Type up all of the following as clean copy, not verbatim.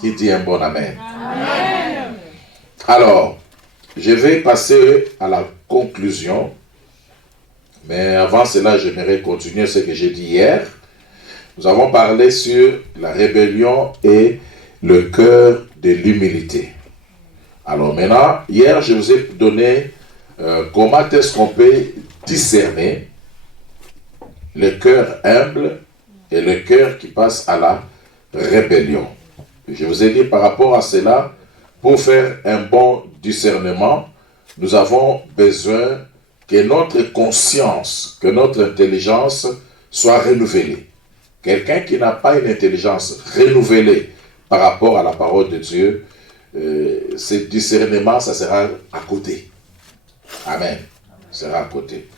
Qui dit un bon amen? Amen. Alors, je vais passer à la conclusion. Mais avant cela, j'aimerais continuer ce que j'ai dit hier. Nous avons parlé sur la rébellion et le cœur de l'humilité. Alors maintenant, hier, je vous ai donné comment est-ce qu'on peut discerner le cœur humble et le cœur qui passe à la rébellion. Je vous ai dit par rapport à cela, pour faire un bon discernement, nous avons besoin que notre conscience, que notre intelligence soit renouvelée. Quelqu'un qui n'a pas une intelligence renouvelée par rapport à la parole de Dieu, ce discernement, ça sera à côté. Amen. Ça sera à côté.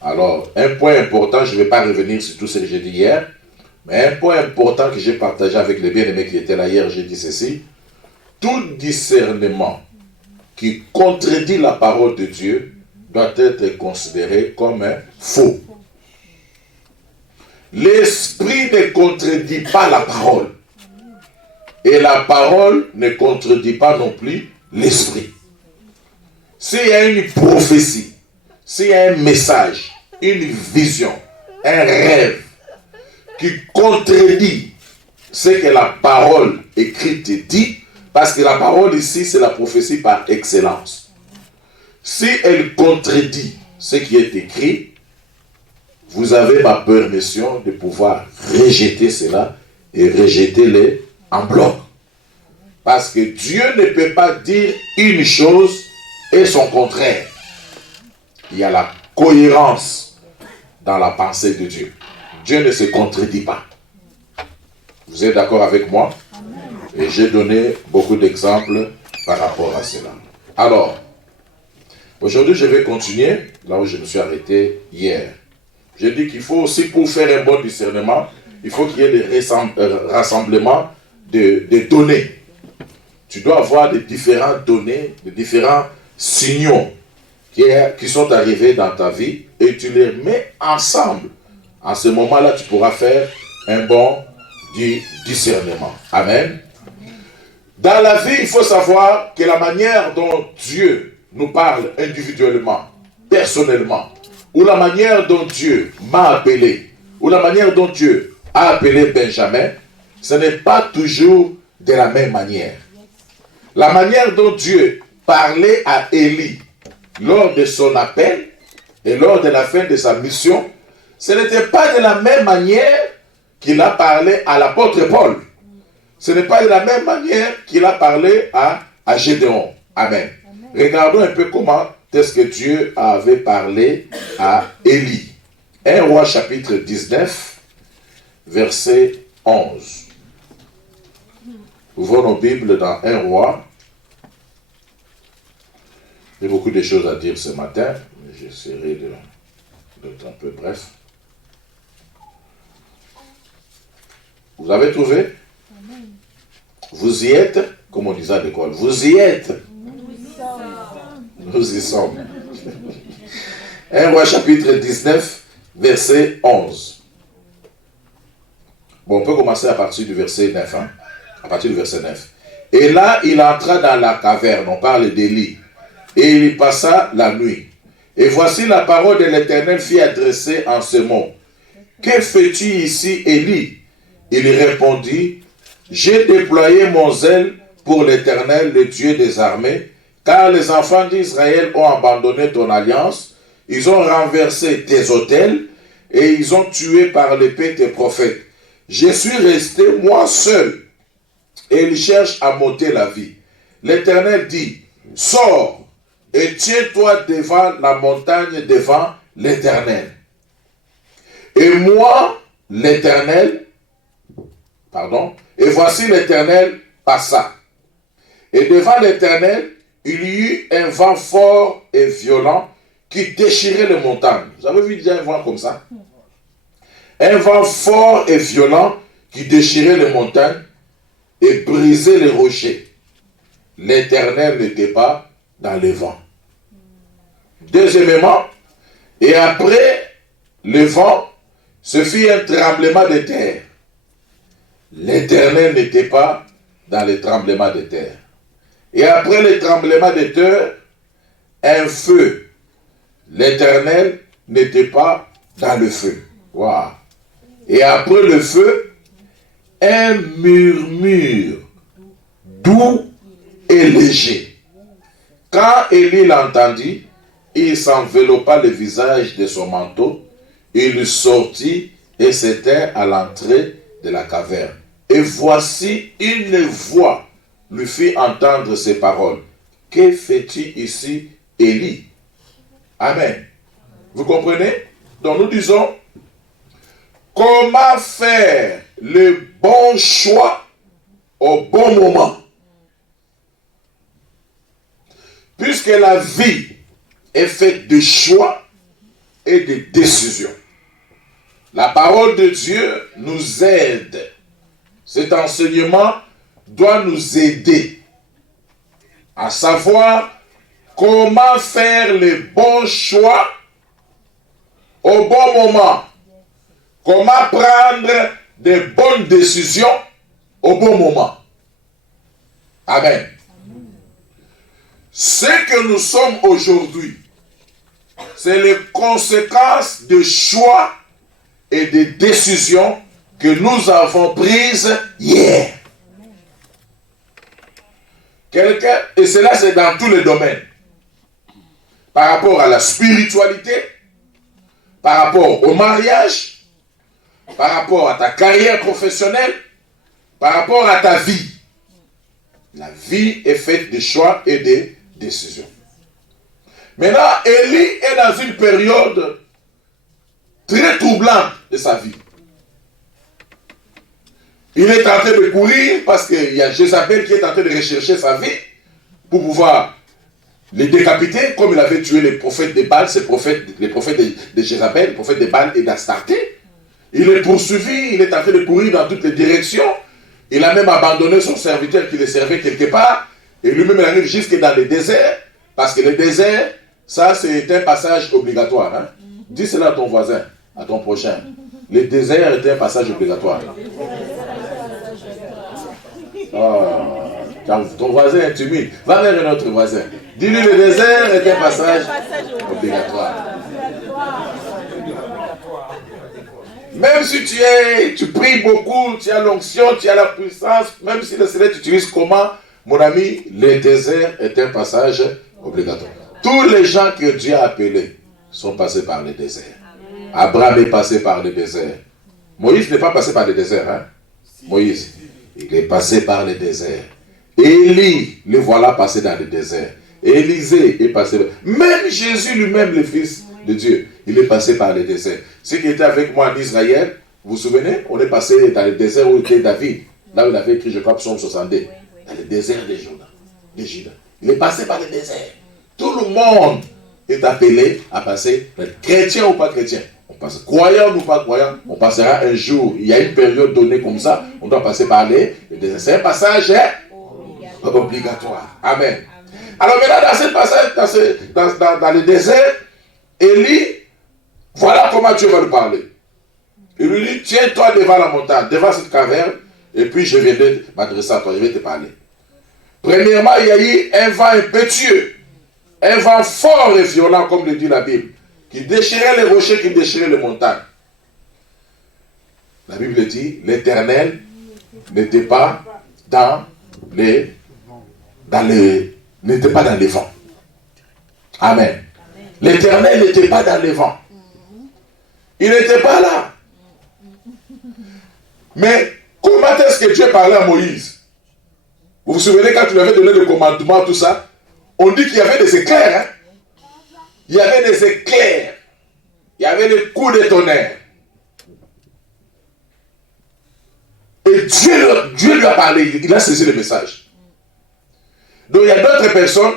Alors, un point important, je ne vais pas revenir sur tout ce que j'ai dit hier, mais un point important que j'ai partagé avec les bien-aimés qui étaient là hier, j'ai dit ceci. Tout discernement qui contredit la parole de Dieu doit être considéré comme un faux. L'esprit ne contredit pas la parole. Et la parole ne contredit pas non plus l'esprit. S'il y a une prophétie, s'il y a un message, une vision, un rêve qui contredit ce que la parole écrite dit, parce que la parole ici, c'est la prophétie par excellence. Si elle contredit ce qui est écrit, vous avez ma permission de pouvoir rejeter cela et rejeter-les en bloc. Parce que Dieu ne peut pas dire une chose et son contraire. Il y a la cohérence dans la pensée de Dieu. Dieu ne se contredit pas. Vous êtes d'accord avec moi? Et j'ai donné beaucoup d'exemples par rapport à cela. Alors, aujourd'hui, je vais continuer là où je me suis arrêté hier. J'ai dit qu'il faut aussi, pour faire un bon discernement, il faut qu'il y ait des rassemblements de données. Tu dois avoir des différentes données, des différents signaux qui sont arrivés dans ta vie et tu les mets ensemble. En ce moment-là, tu pourras faire un bon discernement. Amen. Dans la vie, il faut savoir que la manière dont Dieu nous parle individuellement, personnellement, ou la manière dont Dieu m'a appelé, ou la manière dont Dieu a appelé Benjamin, ce n'est pas toujours de la même manière. La manière dont Dieu parlait à Élie lors de son appel et lors de la fin de sa mission, ce n'était pas de la même manière qu'il a parlé à l'apôtre Paul. Ce n'est pas de la même manière qu'il a parlé à Gédéon. Amen. Regardons un peu comment est-ce que Dieu avait parlé à Élie. 1 Roi chapitre 19, verset 11. Ouvrons nos Bibles dans 1 Roi. J'ai beaucoup de choses à dire ce matin, mais j'essaierai d'être un peu bref. Vous avez trouvé? Vous y êtes? Comme on disait à l'école. Vous y êtes? Nous y sommes. 1 Roi chapitre 19, verset 11. Bon, on peut commencer à partir du verset 9. Hein? À partir du verset 9. Et là, il entra dans la caverne. On parle d'Élie. Et il y passa la nuit. Et voici la parole de l'Éternel fut adressée en ce mot. Que fais-tu ici, Élie? Il répondit, j'ai déployé mon zèle pour l'Éternel, le Dieu des armées, car les enfants d'Israël ont abandonné ton alliance, ils ont renversé tes autels, et ils ont tué par l'épée tes prophètes. Je suis resté moi seul, et ils cherchent à m'ôter la vie. L'Éternel dit, sors, et tiens-toi devant la montagne, devant l'Éternel. Et moi, l'Éternel, et voici l'Éternel passa. Et devant l'Éternel, il y eut un vent fort et violent qui déchirait les montagnes. Vous avez vu déjà un vent comme ça? Un vent fort et violent qui déchirait les montagnes et brisait les rochers. L'Éternel n'était pas dans le vent. Deuxièmement, et après le vent, ce fut un tremblement de terre. L'Éternel n'était pas dans les tremblements de terre. Et après les tremblements de terre, un feu. L'Éternel n'était pas dans le feu. Wow. Et après le feu, un murmure doux et léger. Quand Élie l'entendit, il s'enveloppa le visage de son manteau, il sortit et s'éteint à l'entrée de la caverne. Et voici une voix lui fit entendre ces paroles. Que fais-tu ici, Élie? Amen. Vous comprenez? Donc nous disons, comment faire le bon choix au bon moment? Puisque la vie est faite de choix et de décisions. La parole de Dieu nous aide. Cet enseignement doit nous aider à savoir comment faire les bons choix au bon moment. Comment prendre des bonnes décisions au bon moment. Amen. Ce que nous sommes aujourd'hui, c'est les conséquences de choix et de décisions que nous avons prises hier. Et cela, c'est dans tous les domaines. Par rapport à la spiritualité, par rapport au mariage, par rapport à ta carrière professionnelle, par rapport à ta vie. La vie est faite de choix et de décisions. Maintenant, Élie est dans une période très troublante de sa vie. Il est en train de courir parce qu'il y a Jézabel qui est en train de rechercher sa vie pour pouvoir les décapiter, comme il avait tué les prophètes de Baal, les prophètes de Jézabel, les prophètes de Baal et d'Astarté. Il est poursuivi, il est en train de courir dans toutes les directions. Il a même abandonné son serviteur qui le servait quelque part. Et lui-même, il arrive jusque dans le désert. Parce que le désert, ça, c'est un passage obligatoire. Hein? Dis cela à ton voisin, à ton prochain. Le désert est un passage obligatoire. Oh, ton voisin est timide. Va vers un autre voisin. Dis-lui, le désert est un passage obligatoire. Même si tu pries beaucoup, tu as l'onction, tu as la puissance, même si le Seigneur t'utilise comment, mon ami, le désert est un passage obligatoire. Tous les gens que Dieu a appelés sont passés par le désert. Abraham est passé par le désert. Moïse n'est pas passé par le désert. Hein? Moïse, il est passé par le désert. Élie, le voilà passé dans le désert. Élisée est passé. Même Jésus lui-même, le Fils de Dieu, il est passé par le désert. Ceux qui étaient avec moi en Israël, vous vous souvenez, on est passé dans le désert où était David. Là où il avait écrit, je crois, Psaume 62. Dans le désert de Juda. Il est passé par le désert. Tout le monde est appelé à passer, chrétien ou pas chrétien. On passe, croyant ou pas croyant, on passera un jour. Il y a une période donnée comme ça, on doit passer par le désert. C'est un passage obligatoire. Amen. Alors maintenant, dans ce passage, dans le désert, Élie, voilà comment Dieu va lui parler. Il lui dit, tiens-toi devant la montagne, devant cette caverne, et puis je viendrai m'adresser à toi, je vais te parler. Premièrement, il y a eu un vent impétueux, un vent fort et violent, comme le dit la Bible, qui déchirait les rochers, qui déchirait les montagnes. La Bible dit, l'Éternel n'était pas dans les vents. Amen. L'Éternel n'était pas dans les vents. Il n'était pas là. Mais comment est-ce que Dieu parlait à Moïse? Vous vous souvenez quand tu lui avais donné le commandement, tout ça? On dit qu'il y avait des éclairs. Hein? Il y avait des éclairs. Il y avait des coups de tonnerre. Et Dieu lui a parlé. Il a saisi le message. Donc il y a d'autres personnes,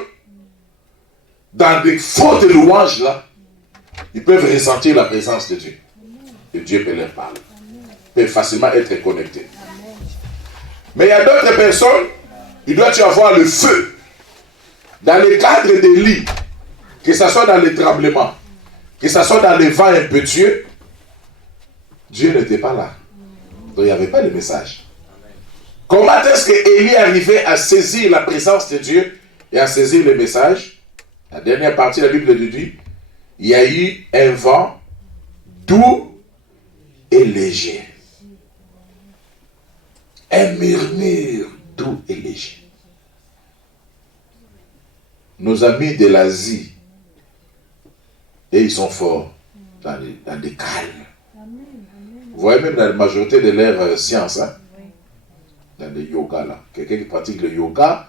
dans des fautes louanges là, ils peuvent ressentir la présence de Dieu. Et Dieu peut leur parler. Ils peuvent facilement être connectés. Mais il y a d'autres personnes, il doit y avoir le feu. Dans le cadre des lits, que ce soit dans les tremblements, que ce soit dans les vents impétueux, Dieu n'était pas là. Donc il n'y avait pas de message. Comment est-ce que Élie arrivait à saisir la présence de Dieu et à saisir le message? La dernière partie de la Bible nous dit, il y a eu un vent doux et léger. Un murmure doux et léger. Nos amis de l'Asie, et ils sont forts dans des calmes. Vous voyez même dans la majorité de leurs sciences, hein? Dans le yoga là. Quelqu'un qui pratique le yoga,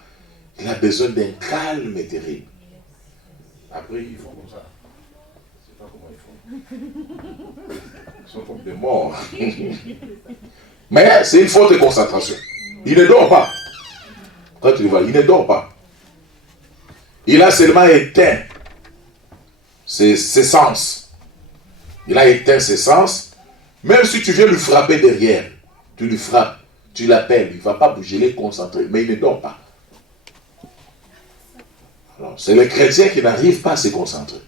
il a besoin d'un calme terrible. Après, ils font comme ça. Je ne sais pas comment ils font. Ils sont comme des morts. Mais c'est une faute de concentration. Il ne dort pas. Quand tu le vois, il ne dort pas. Il a seulement éteint ses sens. Il a éteint ses sens. Même si tu viens lui frapper derrière, tu lui frappes, tu l'appelles, il ne va pas bouger, il est concentré, mais il ne dort pas. Alors, c'est les chrétiens qui n'arrivent pas à se concentrer.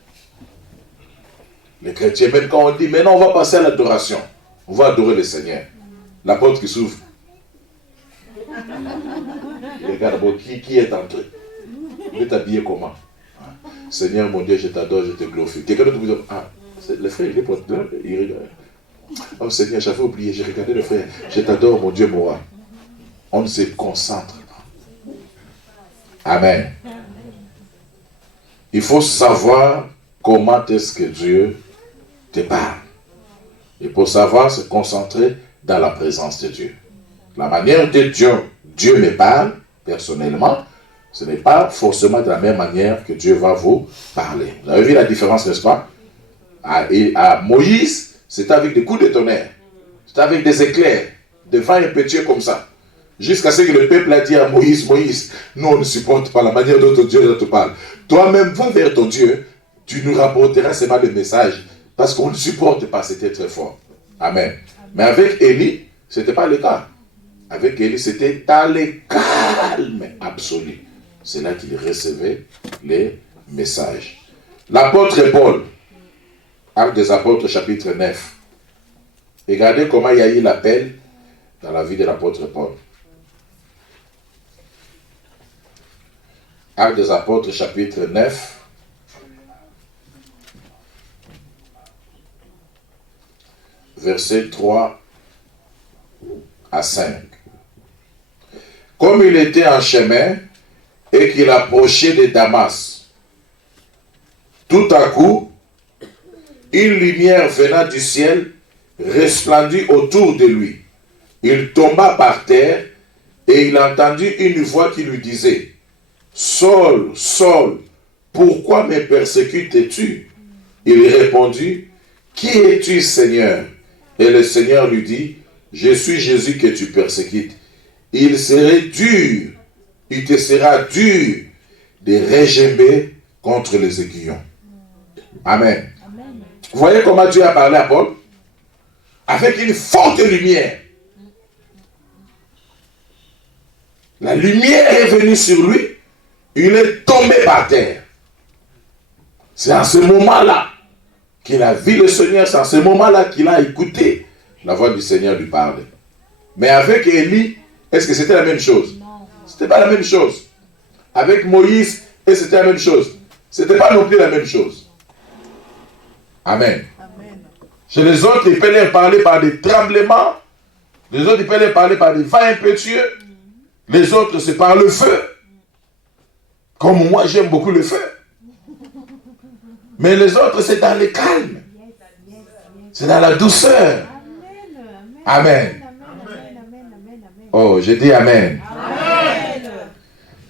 Les chrétiens, même quand on dit, maintenant on va passer à l'adoration, on va adorer le Seigneur. La porte qui s'ouvre. Regarde, qui est entré? Il est habillé comment? Seigneur mon Dieu, je t'adore, je te glorifie. Quelqu'un d'autre vous dit, ah, le frère, il est porte là, il regarde. Oh Seigneur, j'avais oublié, j'ai regardé le frère. Je t'adore, mon Dieu, mon roi. On ne se concentre pas. Amen. Il faut savoir comment est-ce que Dieu te parle. Il faut savoir se concentrer dans la présence de Dieu. La manière dont Dieu me parle, personnellement, ce n'est pas forcément de la même manière que Dieu va vous parler. Vous avez vu la différence, n'est-ce pas? À Moïse, c'était avec des coups de tonnerre. C'était avec des éclairs, des vents impétueux comme ça. Jusqu'à ce que le peuple a dit à Moïse, Moïse, nous on ne supporte pas la manière dont ton Dieu te parle. Toi-même, va vers ton Dieu, tu nous rapporteras seulement le message, parce qu'on ne supporte pas, c'était très fort. Amen. Mais avec Élie, ce n'était pas le cas. Avec Élie, c'était dans le calme absolu. C'est là qu'il recevait les messages. L'apôtre Paul, Actes des Apôtres, chapitre 9. Regardez comment il y a eu l'appel dans la vie de l'apôtre Paul. Actes des Apôtres, chapitre 9. Versets 3 à 5. Comme il était en chemin et qu'il approchait de Damas, tout à coup, une lumière venant du ciel resplendit autour de lui. Il tomba par terre et il entendit une voix qui lui disait, « Saul, Saul, pourquoi me persécutes-tu » Il répondit, « Qui es-tu, Seigneur » Et le Seigneur lui dit, « Je suis Jésus que tu persécutes. Il te sera dur de régimer contre les aiguillons. » Amen. Vous voyez comment Dieu a parlé à Paul? Avec une forte lumière. La lumière est venue sur lui. Il est tombé par terre. C'est en ce moment-là qu'il a vu le Seigneur. C'est en ce moment-là qu'il a écouté la voix du Seigneur lui parler. Mais avec Élie, est-ce que c'était la même chose? Ce n'était pas la même chose. Avec Moïse, et c'était la même chose. Ce n'était pas non plus la même chose. Amen. Amen. Chez les autres, il peut leur parler par des tremblements. Les autres, il peut leur parler par des vents impétueux. Les autres, c'est par le feu. Comme moi, j'aime beaucoup le feu. Mais les autres, c'est dans le calme. C'est dans la douceur. Amen. Oh, j'ai dit Amen. Amen.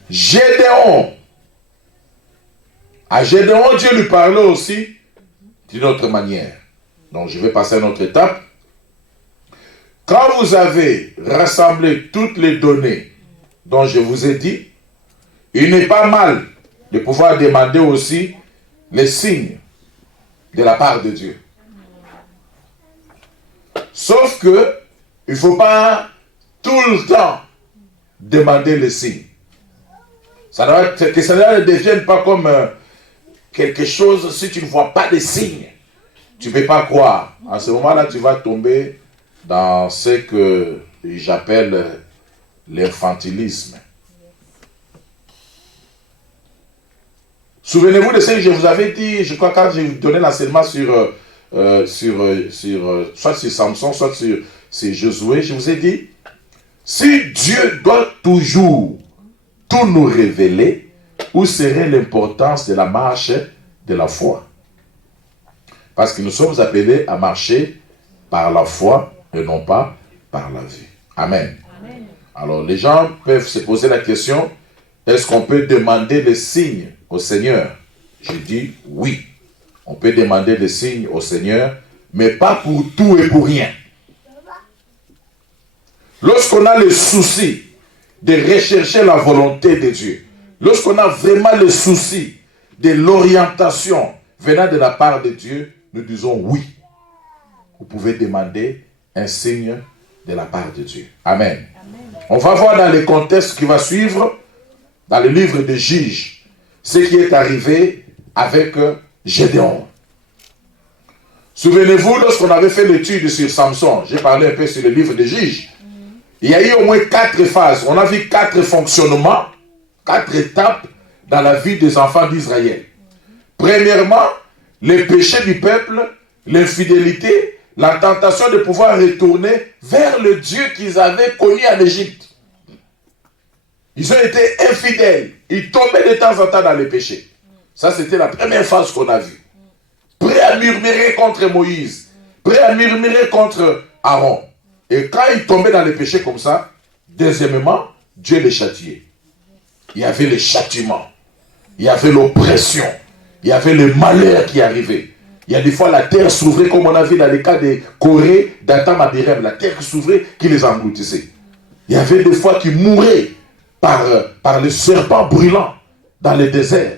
Gédéon. À Gédéon, Dieu lui parlait aussi d'une autre manière. Donc, je vais passer à une autre étape. Quand vous avez rassemblé toutes les données dont je vous ai dit, il n'est pas mal de pouvoir demander aussi les signes de la part de Dieu. Sauf que il ne faut pas tout le temps demander les signes. Que ça ne devienne pas comme quelque chose, si tu ne vois pas de signes, tu ne peux pas croire. À ce moment-là, tu vas tomber dans ce que j'appelle l'infantilisme. Souvenez-vous de ce que je vous avais dit, je crois, quand je vous donnais l'enseignement soit sur Samson, soit sur Josué, je vous ai dit, si Dieu doit toujours tout nous révéler, où serait l'importance de la marche de la foi? Parce que nous sommes appelés à marcher par la foi et non pas par la vue. Amen. Amen. Alors les gens peuvent se poser la question, est-ce qu'on peut demander des signes au Seigneur? Je dis oui. On peut demander des signes au Seigneur, mais pas pour tout et pour rien. Lorsqu'on a le souci de rechercher la volonté de Dieu, lorsqu'on a vraiment le souci de l'orientation venant de la part de Dieu, nous disons oui. Vous pouvez demander un signe de la part de Dieu. Amen. Amen. On va voir dans le contexte qui va suivre, dans le livre de Juges, ce qui est arrivé avec Gédéon. Souvenez-vous, lorsqu'on avait fait l'étude sur Samson, j'ai parlé un peu sur le livre de Juges, il y a eu au moins 4 phases. On a vu 4 fonctionnements, 4 étapes dans la vie des enfants d'Israël. Premièrement, les péchés du peuple, l'infidélité, la tentation de pouvoir retourner vers le Dieu qu'ils avaient connu en Égypte. Ils ont été infidèles. Ils tombaient de temps en temps dans les péchés. Ça, c'était la première phase qu'on a vue. Prêts à murmurer contre Moïse. Prêts à murmurer contre Aaron. Et quand ils tombaient dans les péchés comme ça, deuxièmement, Dieu les châtiait. Il y avait le châtiment. Il y avait l'oppression. Il y avait le malheur qui arrivait. Il y a des fois la terre s'ouvrait, comme on a vu dans les cas de Corée, d'Atam Abirem, la terre qui s'ouvrait, qui les engloutissait. Il y avait des fois qui mouraient par le serpent brûlant dans le désert.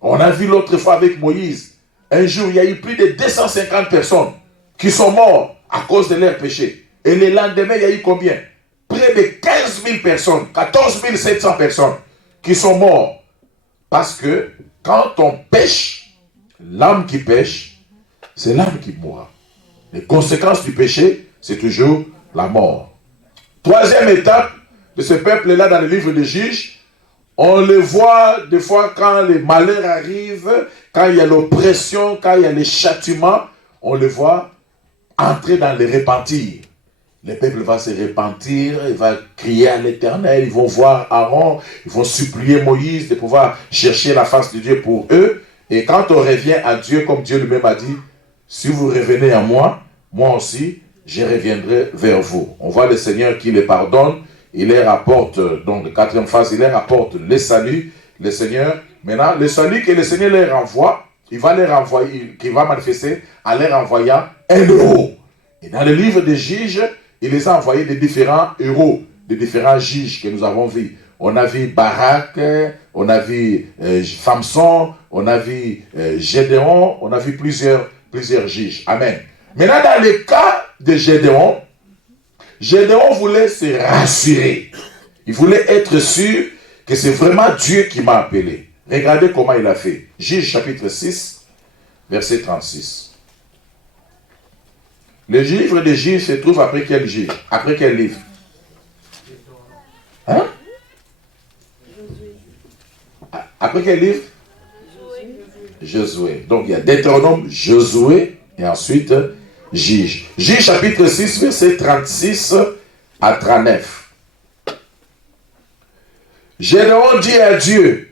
On a vu l'autre fois avec Moïse. Un jour, il y a eu plus de 250 personnes qui sont mortes à cause de leurs péchés. Et le lendemain, il y a eu combien? Près de 15 000 personnes, 14 700 personnes qui sont mortes. Parce que quand on pêche, l'âme qui pêche, c'est l'âme qui mourra. Les conséquences du péché, c'est toujours la mort. Troisième étape de ce peuple-là dans le livre des Juges, on le voit des fois quand les malheurs arrivent, quand il y a l'oppression, quand il y a les châtiments, on le voit entrer dans le repentir. Le peuple va se repentir, il va crier à l'Éternel, ils vont voir Aaron, ils vont supplier Moïse de pouvoir chercher la face de Dieu pour eux. Et quand on revient à Dieu, comme Dieu lui-même a dit, si vous revenez à moi, moi aussi, je reviendrai vers vous. On voit le Seigneur qui les pardonne, il les rapporte, donc la quatrième phase, il leur apporte le salut, le Seigneur. Maintenant, le salut que le Seigneur leur envoie, il va les renvoyer, qu'il va manifester en leur envoyant un héros. Et dans le livre des Juges, il les a envoyés des différents héros, des différents juges que nous avons vus. On a vu Barak, on a vu Samson, on a vu Gédéon, on a vu plusieurs juges. Amen. Maintenant, dans le cas de Gédéon, Gédéon voulait se rassurer. Il voulait être sûr que c'est vraiment Dieu qui m'a appelé. Regardez comment il a fait. Juges chapitre 6, verset 36. Le livre des Juges se trouve après quel juge? Après quel livre? Hein? Après quel livre? Josué. Donc il y a Deutéronome, Josué et ensuite Juges. Juges chapitre 6, verset 36 à 39. Gédéon dit à Dieu,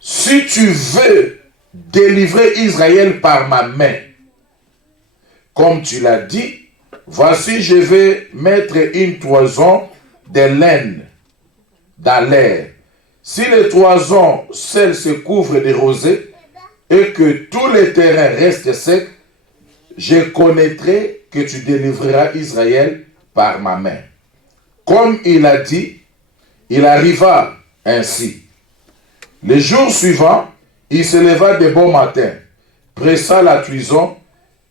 si tu veux délivrer Israël par ma main, comme tu l'as dit, voici je vais mettre une toison de laine dans l'air. Si les toisons seules se couvrent de rosée et que tous les terrains restent secs, je connaîtrai que tu délivreras Israël par ma main. Comme il a dit, il arriva ainsi. Le jour suivant, il se leva de bon matin, pressa la toison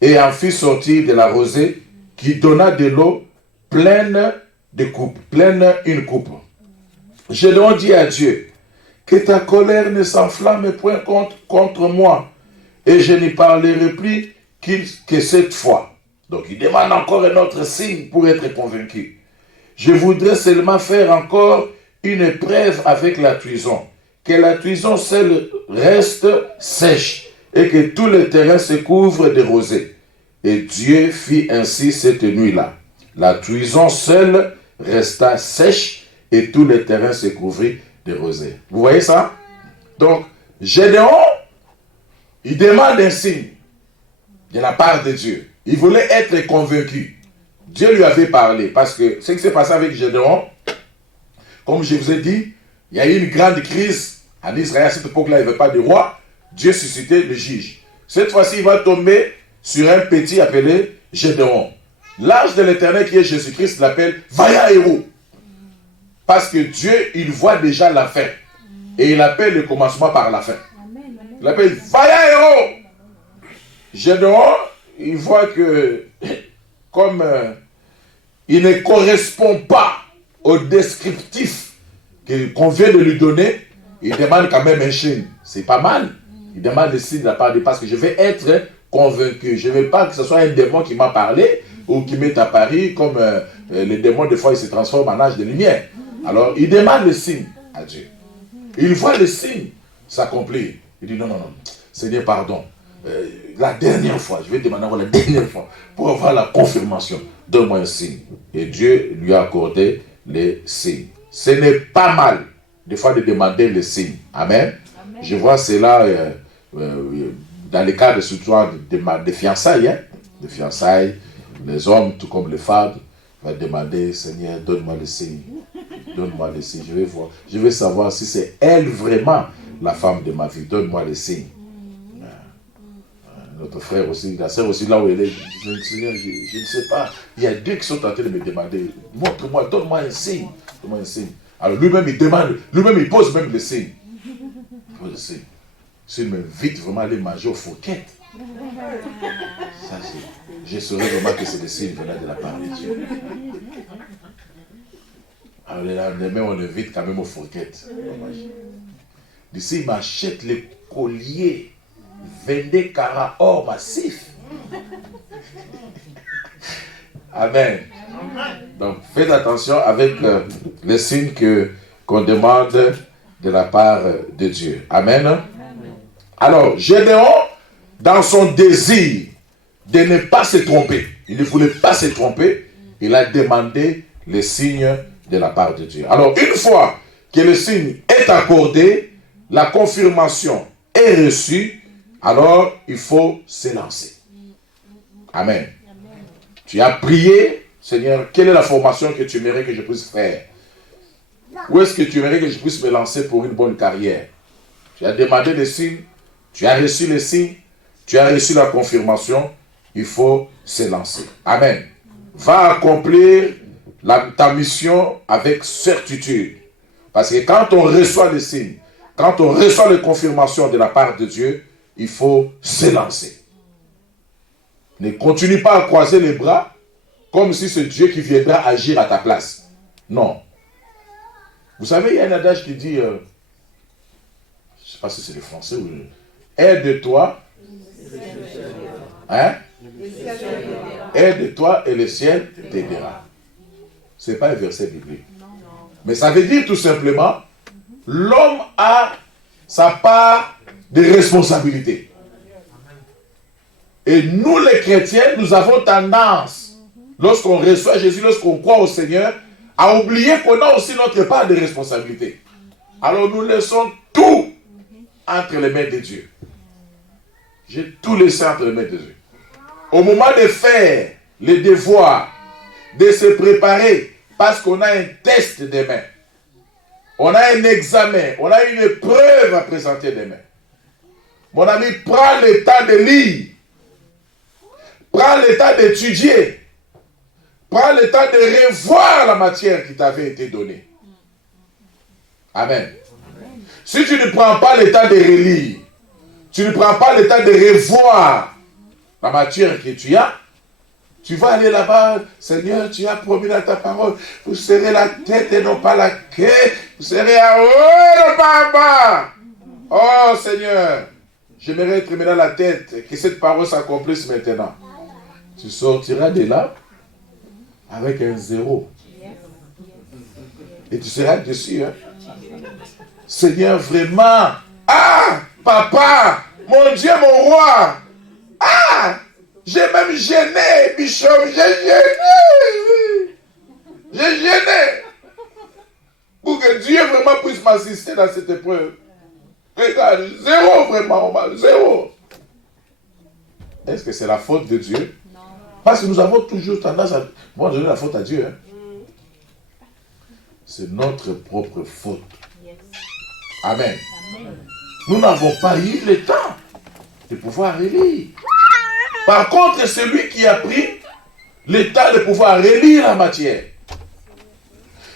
et en fit sortir de la rosée qui donna de l'eau pleine une coupe. Gédéon dit à Dieu, que ta colère ne s'enflamme point contre moi, et je n'y parlerai plus que cette fois. Donc il demande encore un autre signe pour être convaincu. Je voudrais seulement faire encore une épreuve avec la tuison, que la tuison seule reste sèche et que tout le terrain se couvre de rosée. Et Dieu fit ainsi cette nuit-là. La tuison seule resta sèche et tout le terrain se couvrit de rosée. Vous voyez ça? Donc, Gédéon, il demande un signe de la part de Dieu. Il voulait être convaincu. Dieu lui avait parlé parce que ce qui s'est passé avec Gédéon, comme je vous ai dit, il y a eu une grande crise en Israël. À cette époque-là, il n'y avait pas de roi. Dieu suscitait le juge. Cette fois-ci, il va tomber sur un petit appelé Gédéon. L'ange de l'Éternel qui est Jésus-Christ l'appelle vaillant héros. Parce que Dieu, il voit déjà la fin. Et il appelle le commencement par la fin. Il appelle vaillant héros. Gédéon, il voit que comme il ne correspond pas au descriptif qu'on vient de lui donner, il demande quand même un signe. C'est pas mal. Il demande le signe de la part de Dieu parce que je vais être convaincu. Je ne veux pas que ce soit un démon qui m'a parlé ou qui m'est apparu comme les démons, des fois, ils se transforment en âge de lumière. Alors, il demande le signe à Dieu. Il voit le signe s'accomplir. Il dit non, non, non, Seigneur, pardon. La dernière fois, je vais demander encore la dernière fois pour avoir la confirmation. Donne-moi un signe. Et Dieu lui a accordé les signes. Ce n'est pas mal, des fois, de demander les signes. Amen. Amen. Je vois cela dans les cas de surtout de fiançailles. Hein? De fiançailles, les hommes, tout comme les femmes, vont demander, Seigneur, donne-moi les signes. Donne-moi les signes. Je vais voir. Je vais savoir si c'est elle vraiment la femme de ma vie. Donne-moi les signes. Notre frère aussi, la sœur aussi, là où elle est, Seigneur, je ne sais pas. Il y a deux qui sont en train de me demander, montre-moi, donne-moi un signe. Donne-moi un signe. Alors lui-même, il demande, lui-même, il pose même le signe. Il pose le signe. S'il m'invite vraiment à aller manger aux fourquettes, ça, je saurais vraiment que c'est le signe venant de la part de Dieu. Alors le lendemain, on invite quand même aux fourquettes. D'ici, il m'achète les colliers 22 carats or massif. Amen. Donc, faites attention avec les signes qu'on demande de la part de Dieu. Amen. Alors, Gédéon, dans son désir de ne pas se tromper, il ne voulait pas se tromper, il a demandé les signes de la part de Dieu. Alors, une fois que le signe est accordé, la confirmation est reçue, alors il faut se lancer. Amen. Tu as prié, Seigneur, quelle est la formation que tu aimerais que je puisse faire? Où est-ce que tu aimerais que je puisse me lancer pour une bonne carrière? Tu as demandé les signes, tu as reçu les signes, tu as reçu la confirmation, il faut se lancer. Amen. Va accomplir ta mission avec certitude. Parce que quand on reçoit les signes, quand on reçoit les confirmations de la part de Dieu, il faut se lancer. Ne continue pas à croiser les bras comme si c'est Dieu qui viendra agir à ta place. Non. Vous savez, il y a un adage qui dit, je ne sais pas si c'est le français ou aide-toi. Hein? Aide-toi et le ciel t'aidera. Ce n'est pas un verset biblique. Mais ça veut dire tout simplement, l'homme a sa part de responsabilité. Et nous les chrétiens, nous avons tendance, lorsqu'on reçoit Jésus, lorsqu'on croit au Seigneur, à oublier qu'on a aussi notre part de responsabilité. Alors nous laissons tout entre les mains de Dieu. J'ai tout laissé entre les mains de Dieu. Au moment de faire les devoirs, de se préparer, parce qu'on a un test demain, on a un examen, on a une épreuve à présenter demain. Mon ami, prends le temps de lire. Prends le temps d'étudier. Prends le temps de revoir la matière qui t'avait été donnée. Amen. Si tu ne prends pas le temps de relire, tu ne prends pas le temps de revoir la matière que tu as, tu vas aller là-bas, Seigneur, tu as promis dans ta parole, vous serez la tête et non pas la queue, vous serez à haut et non pas en bas. Oh Seigneur, j'aimerais être maintenant la tête et que cette parole s'accomplisse maintenant. Tu sortiras de là avec un zéro. Et tu seras déçu. Hein? Seigneur, vraiment. Ah, papa, mon Dieu, mon roi. Ah, j'ai même gêné, Bishop, j'ai gêné. J'ai gêné. Pour que Dieu vraiment puisse m'assister dans cette épreuve. Regarde, zéro vraiment, zéro. Est-ce que c'est la faute de Dieu? Non. Parce que nous avons toujours tendance à donner la faute à Dieu. Hein? C'est notre propre faute. Yes. Amen. Amen. Nous n'avons pas eu le temps de pouvoir relire. Par contre, celui qui a pris le temps de pouvoir relire la matière.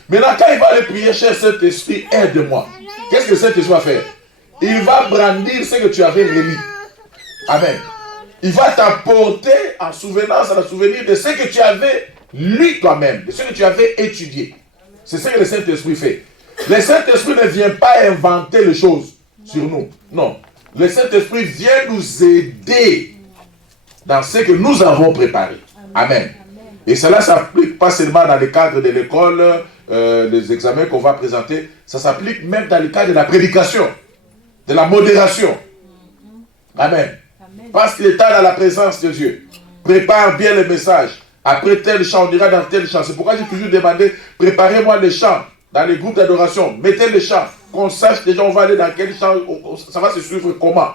Maintenant, quand il va aller prier, cher Saint-Esprit, aide-moi. Qu'est-ce que Saint-Esprit va faire? Il va brandir ce que tu avais relu. Amen. Il va t'apporter en souvenance, à la souvenir de ce que tu avais lu toi-même, de ce que tu avais étudié. C'est ce que le Saint-Esprit fait. Le Saint-Esprit ne vient pas inventer les choses sur nous. Non. Le Saint-Esprit vient nous aider dans ce que nous avons préparé. Amen. Et cela ne s'applique pas seulement dans le cadre de l'école, des examens qu'on va présenter. Ça s'applique même dans le cadre de la prédication, de la modération. Amen. Parce qu'il est dans la présence de Dieu. Prépare bien le message. Après tel chant, on ira dans tel chant. C'est pourquoi j'ai toujours demandé, préparez-moi les chants dans les groupes d'adoration. Mettez les chants, qu'on sache déjà on va aller dans quel chant, ça va se suivre comment.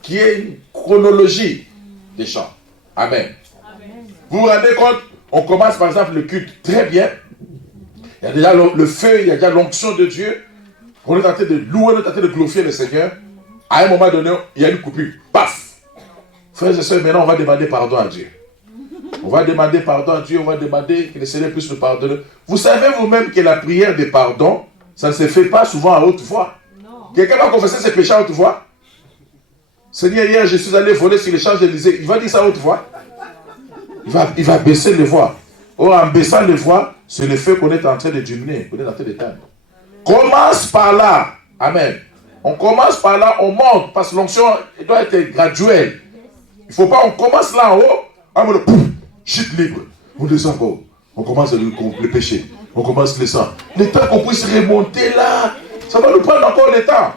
Qu'il y ait une chronologie des chants. Amen. Amen. Vous vous rendez compte, on commence par exemple le culte très bien. Il y a déjà le feu, il y a déjà l'onction de Dieu. On est en train de louer, on est en train de glorifier le Seigneur. À un moment donné, il y a une coupure. Paf! Frères et sœurs, maintenant on va demander pardon à Dieu. On va demander pardon à Dieu, on va demander que le Seigneur puisse nous pardonner. Vous savez vous-même que la prière de pardon, ça ne se fait pas souvent à haute voix. Quelqu'un va confesser ses péchés à haute voix. Seigneur, hier je suis allé voler sur les Champs-Élysées. Il va dire ça à haute voix. Il va baisser les voix. Or, en baissant les voix, c'est le fait qu'on est en train de diminuer, qu'on est en train d'éteindre. Commence par là. Amen. On commence par là, on monte, parce que l'onction doit être graduelle. Il ne faut pas, on commence là en haut, chute libre. On descend encore. On commence le péché. On commence le sang. Le temps qu'on puisse remonter là, ça va nous prendre encore le temps.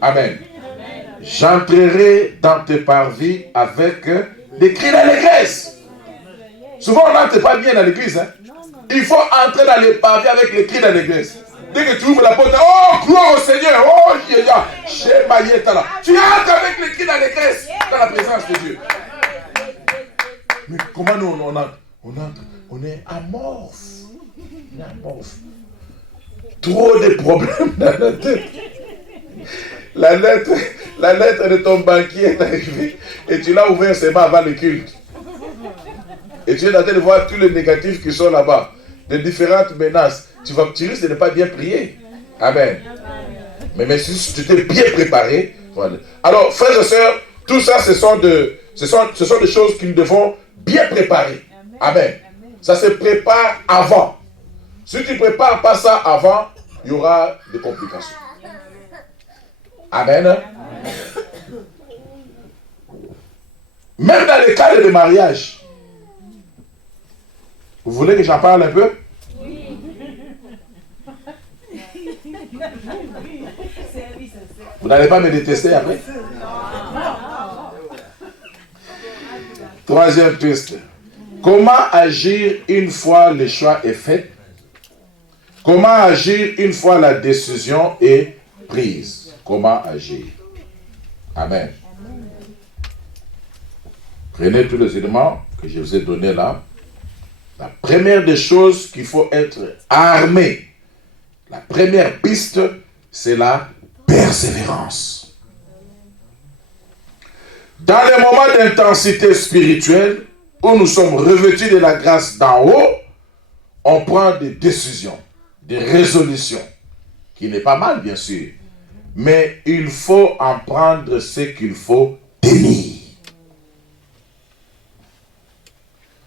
Amen. J'entrerai dans tes parvis avec des cris d'allégresse. Souvent, on n'entre pas bien dans l'église. Hein? Il faut entrer dans les parvis avec les cris d'allégresse. Dès que tu ouvres la porte, oh, gloire au Seigneur, oh, yeah, tu entres avec les cris d'allégresse dans la présence de Dieu. Mais comment nous on entre? On est amorphe. On est amorphe. Trop de problèmes dans la tête. La lettre de ton banquier est arrivée et tu l'as ouvert seulement avant le culte. Et tu es en train de voir tous les négatifs qui sont là-bas, de différentes menaces. Tu risques de ne pas bien prier. Amen. Mais si tu t'es bien préparé, voilà. Alors, frères et sœurs, tout ça, ce sont des choses que nous devons bien préparer. Amen. Ça se prépare avant. Si tu ne prépares pas ça avant, il y aura des complications. Amen. Même dans les cas de mariage. Vous voulez que j'en parle un peu? Oui. Vous n'allez pas me détester après? Troisième piste. Comment agir une fois le choix est fait? Comment agir une fois la décision est prise? Comment agir? Amen. Prenez tous les éléments que je vous ai donnés là. La première des choses qu'il faut être armé. La première piste, c'est la persévérance. Dans les moments d'intensité spirituelle, où nous sommes revêtus de la grâce d'en haut, on prend des décisions, des résolutions, qui n'est pas mal bien sûr, mais il faut en prendre ce qu'il faut tenir.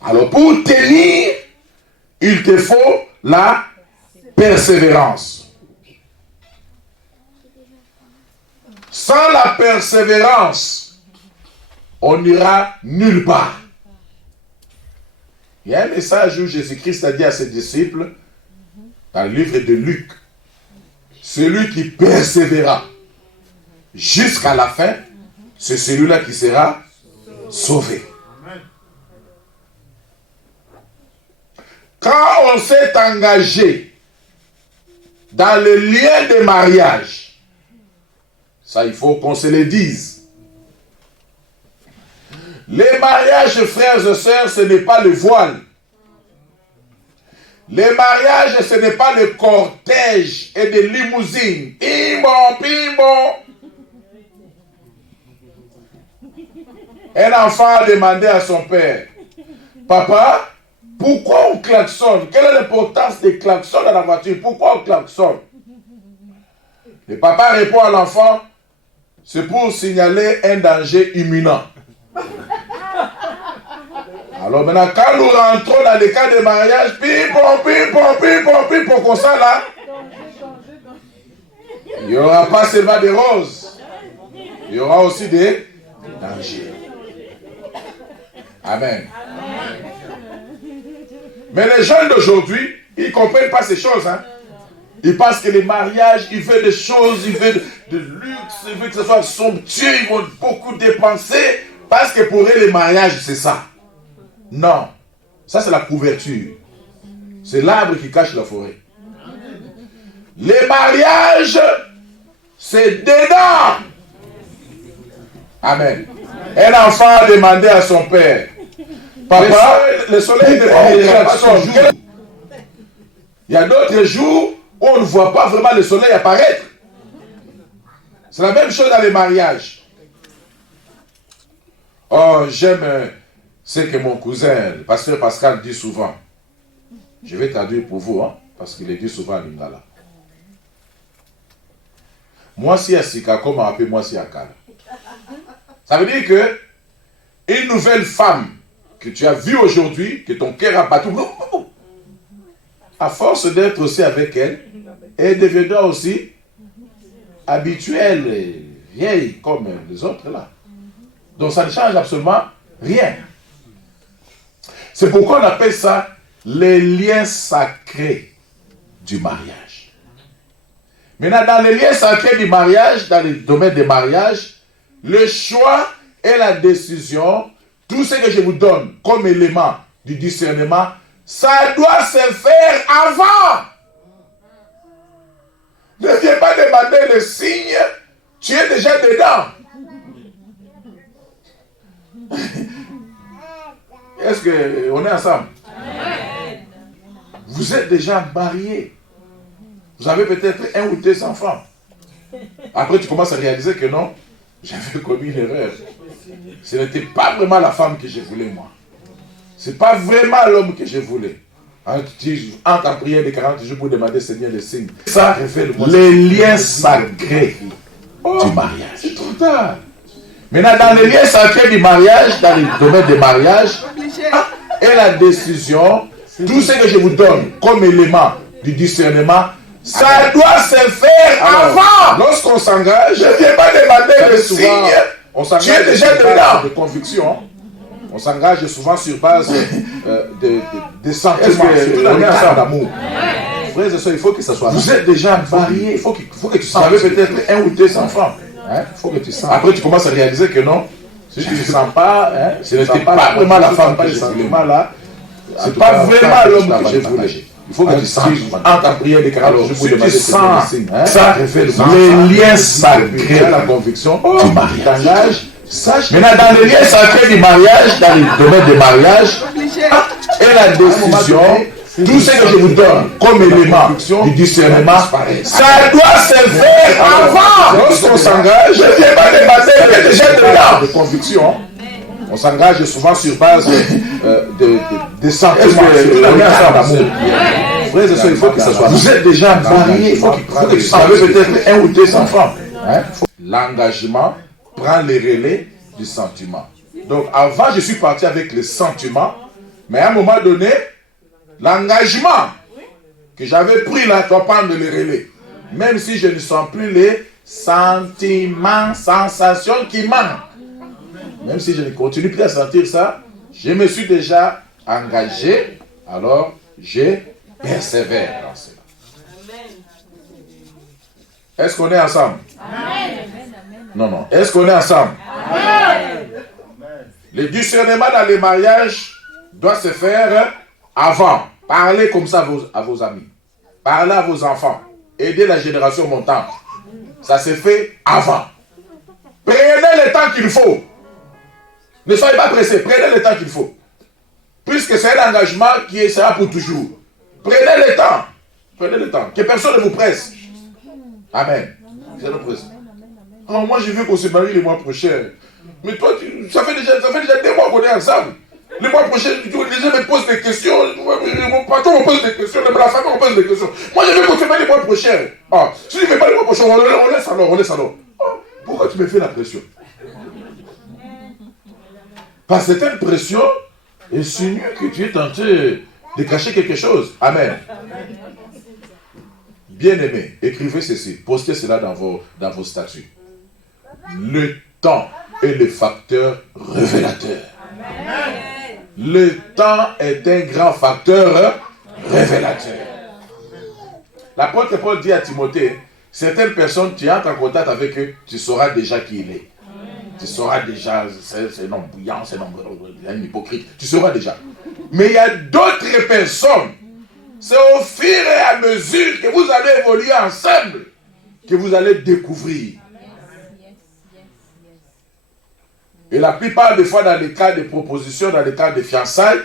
Alors pour tenir, il te faut la persévérance. Sans la persévérance, on n'ira nulle part. Il y a un message où Jésus-Christ a dit à ses disciples, dans le livre de Luc, celui qui persévérera jusqu'à la fin, c'est celui-là qui sera sauvé. Quand on s'est engagé dans le lien de mariage, ça il faut qu'on se le dise. Les mariages, frères et sœurs, ce n'est pas le voile. Les mariages, ce n'est pas le cortège et des limousines. Pim-bon, pim-bon. Un enfant a demandé à son père, papa, pourquoi on klaxonne? Quelle est l'importance des klaxons dans la voiture? Pourquoi on klaxonne? Le papa répond à l'enfant, c'est pour signaler un danger imminent. Alors maintenant, quand nous rentrons dans les cas de mariage, pour qu'on ça là, il n'y aura pas seulement des roses, il y aura aussi des dangers. Amen. Mais les jeunes d'aujourd'hui, ils ne comprennent pas ces choses. Hein? Ils pensent que les mariages, ils veulent des choses, ils veulent de luxe, ils veulent que ce soit somptueux, ils vont beaucoup dépenser, parce que pour eux, les mariages, c'est ça. Non. Ça, c'est la couverture. C'est l'arbre qui cache la forêt. Les mariages, c'est dedans. Amen. Un enfant a demandé à son père, papa, le soleil ne pas toujours. Il y a d'autres jours où on ne voit pas vraiment le soleil apparaître. C'est la même chose dans les mariages. Oh, j'aime ce que mon cousin, le pasteur Pascal, dit souvent. Je vais traduire pour vous, hein, parce qu'il le dit souvent en lingala. Moi, si à Sika, comme on appelle moi, si à Kala. Ça veut dire que une nouvelle femme que tu as vue aujourd'hui, que ton cœur a battu, à force d'être aussi avec elle, elle deviendra aussi habituelle et vieille comme les autres là. Donc ça ne change absolument rien. C'est pourquoi on appelle ça les liens sacrés du mariage. Maintenant, dans les liens sacrés du mariage, dans le domaine du mariage, le choix et la décision, tout ce que je vous donne comme élément du discernement, ça doit se faire avant. Ne viens pas demander le signe, tu es déjà dedans. Est-ce qu'on est ensemble? Vous êtes déjà mariés. Vous avez peut-être un ou deux enfants. Après, tu commences à réaliser que non, j'avais commis une erreur. Ce n'était pas vraiment la femme que je voulais, moi. Ce n'est pas vraiment l'homme que je voulais. Entre en prière de 40 jours pour demander Seigneur le signe. Ça révèle les liens sacrés du mariage. C'est trop tard. Maintenant, dans les liens sacrés du mariage, dans le domaine du mariage, et la décision, tout ce que je vous donne comme élément du discernement, ça doit se faire avant. Lorsqu'on s'engage, je ne viens pas demander le signe. On s'engage déjà dedans. De conviction. On s'engage souvent sur base de sentiments, surtout dans les cas d'amour. Frères et sœurs, il faut que ça soit. Vous êtes déjà mariés. Il faut que tu sentes. Vous avez peut-être un ou deux enfants. Hein? Faut que tu sens. Après, tu commences à réaliser que non, si tu ne sens pas, hein, ce n'était pas vraiment la femme que je voulais. Ce n'est pas vraiment l'homme que je voulais. Il faut que tu sens. Entre en prière de 40 jours pour demander sens, ça révèle les liens sacrés, la conviction du mariage. Maintenant, dans les liens sacrés du mariage, dans le domaine du mariage, et la décision, tout ce que je vous donne comme élément du discernement, ça doit se faire avant. Lorsqu'on s'engage, je ne viens pas demander déjà de conviction. On s'engage souvent sur base de sentiments, surtout dans les cas d'amour. Frères et sœurs, il faut que ça soit. Vous êtes déjà mariés, il faut que tu sens. Vous avez peut-être un ou deux enfants. L'engagement prend les relais du sentiment. Donc avant, je suis parti avec le sentiment, mais à un moment donné, l'engagement que j'avais pris là doit prendre les relais. Même si je ne sens plus les sentiments, sensations qui manquent. Même si je ne continue plus à sentir ça, je me suis déjà engagé, alors je persévère dans cela. Est-ce qu'on est ensemble? Amen. Non, non. Est-ce qu'on est ensemble? Amen. Le discernement dans les mariages doit se faire avant. Parlez comme ça à vos amis. Parlez à vos enfants. Aidez la génération montante. Ça se fait avant. Prenez le temps qu'il faut. Ne soyez pas pressés. Prenez le temps qu'il faut. Puisque c'est un engagement qui sera pour toujours. Prenez le temps. Prenez le temps. Que personne ne vous presse. Amen. Oh, moi, je veux qu'on se marie le mois prochain. Mais toi, ça fait déjà 2 mois qu'on est ensemble. Le mois prochain, les gens me posent des questions. Mon patron me pose des questions. La famille me pose des questions. Moi, je veux qu'on se marie le mois prochain. Ah, si tu ne fais pas le mois prochain, on laisse alors. Oh, pourquoi tu me fais la pression? Parce que cette pression insinue que tu es tenté de cacher quelque chose. Amen. Bien-aimés, écrivez ceci, postez cela dans vos statuts. Le temps est le facteur révélateur. Amen. Le temps est un grand facteur révélateur. L'apôtre Paul dit à Timothée, certaines personnes, tu entres en contact avec eux, tu sauras déjà qui il est. Tu sauras déjà, c'est un homme bouillant, c'est un hypocrite, tu sauras déjà. Mais il y a d'autres personnes, c'est au fur et à mesure que vous allez évoluer ensemble que vous allez découvrir. Et la plupart des fois, dans les cas de proposition, dans les cas de fiançailles,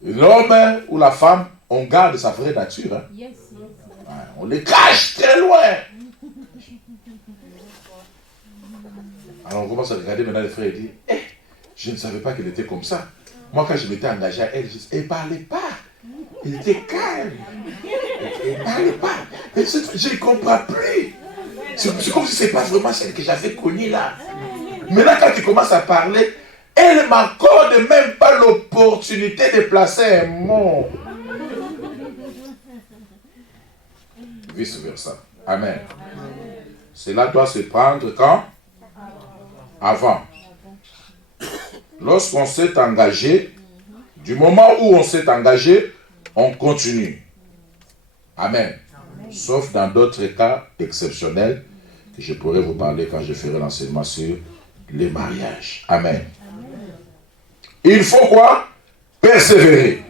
l'homme ou la femme, on garde sa vraie nature. Hein. On les cache très loin. Alors on commence à regarder maintenant les frères et dire, je ne savais pas qu'elle était comme ça. Moi, quand je m'étais engagé à elle, elle ne parlait pas. Elle était calme. Elle ne parlait pas. Mais je ne comprends plus. C'est comme si ce n'est pas vraiment celle que j'avais connue là. Maintenant, quand tu commences à parler, elle ne m'accorde même pas l'opportunité de placer un mot. Vice versa. Amen. Cela doit se prendre quand? Avant. Lorsqu'on s'est engagé, du moment où on s'est engagé, on continue. Amen. Sauf dans d'autres cas exceptionnels que je pourrais vous parler quand je ferai l'enseignement sur les mariages. Amen. Il faut quoi? Persévérer.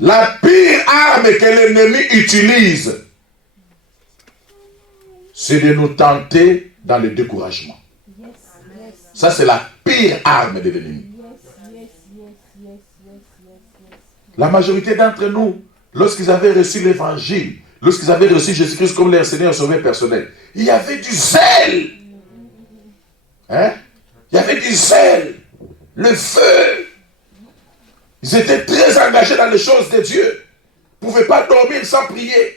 La pire arme que l'ennemi utilise, c'est de nous tenter dans le découragement. Ça, c'est la pire arme de l'ennemi. La majorité d'entre nous, lorsqu'ils avaient reçu l'évangile, lorsqu'ils avaient reçu Jésus-Christ comme leur Seigneur et Sauveur personnel, il y avait du zèle. Hein? Il y avait du zèle, le feu. Ils étaient très engagés dans les choses de Dieu. Ils ne pouvaient pas dormir sans prier.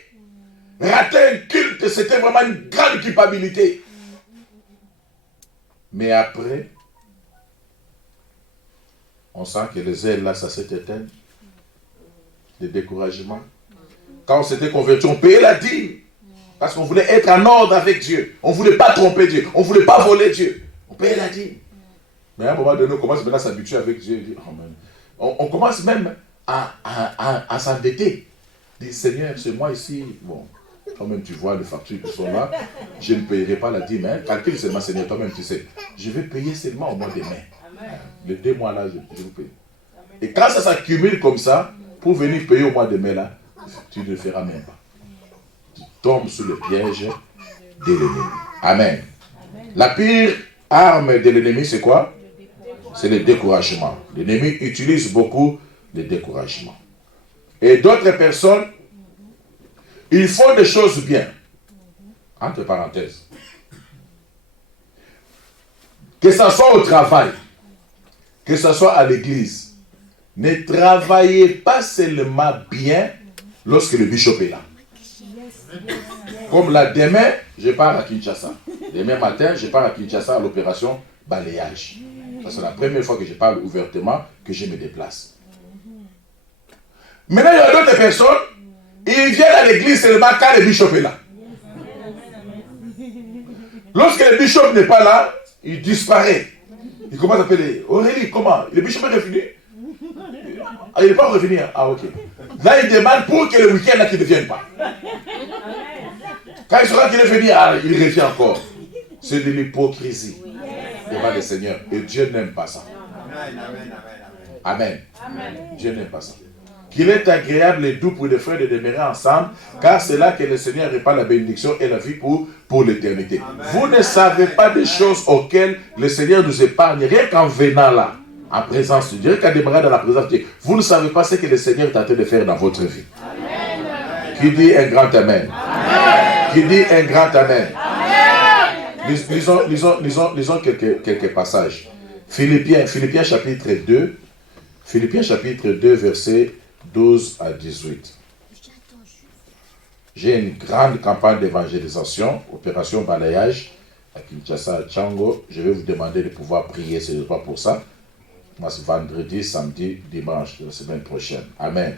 Rater un culte, c'était vraiment une grande culpabilité. Mais après, on sent que le zèle là, ça s'est éteint. Le découragement. Quand on s'était converti, on payait la dîme. Parce qu'on voulait être en ordre avec Dieu. On ne voulait pas tromper Dieu. On ne voulait pas voler Dieu. On payait la dîme. Mais à un moment donné, on commence maintenant à s'habituer avec Dieu. On commence même à s'endetter. Dire, Seigneur, c'est moi ici. Bon, toi-même tu vois les factures qui sont là. Je ne payerai pas la dîme. Hein. Calcule seulement, Seigneur, toi-même tu sais. Je vais payer seulement au mois de mai. Les 2 mois là, je vous paye. Et quand ça s'accumule comme ça, pour venir payer au mois de mai là, tu ne le feras même pas. Tu tombes sous le piège de l'ennemi. Amen. La pire arme de l'ennemi, c'est quoi? C'est le découragement. L'ennemi utilise beaucoup le découragement. Et d'autres personnes, ils font des choses bien. Entre parenthèses. Que ce soit au travail, que ce soit à l'église, ne travaillez pas seulement bien lorsque le bishop est là. Comme là, demain, je pars à Kinshasa. Demain matin, je pars à Kinshasa à l'opération balayage. Ça, c'est la première fois que je parle ouvertement, que je me déplace. Maintenant, il y a d'autres personnes, ils viennent à l'église seulement quand le bishop est là. Lorsque le bishop n'est pas là, il disparaît. Il commence à appeler, Aurélie, comment? Le bishop est revenu? Ah, il n'est pas revenu. Ah, ok. Là, il demande pour que le week-end, là, qu'il ne vienne pas. Quand il saura qu'il est venu, il revient encore. C'est de l'hypocrisie devant le Seigneur. Et Dieu n'aime pas ça. Amen. Dieu n'aime pas ça. Qu'il est agréable et doux pour les frères de demeurer ensemble, car c'est là que le Seigneur répand la bénédiction et la vie pour l'éternité. Vous ne savez pas des choses auxquelles le Seigneur nous épargne, rien qu'en venant là, en présence de Dieu, rien qu'en démarrant dans la présence de Dieu. Vous ne savez pas ce que le Seigneur est en train de faire dans votre vie. Amen. Qui dit un grand Amen? Amen. Qui dit un grand Amen? Amen. Lisons quelques passages. Philippiens chapitre 2. Philippiens chapitre 2, versets 12 à 18. J'ai une grande campagne d'évangélisation, opération balayage, à Kinshasa, à Tchango. Je vais vous demander de pouvoir prier, ce n'est pas pour ça. Moi, c'est vendredi, samedi, dimanche, la semaine prochaine. Amen.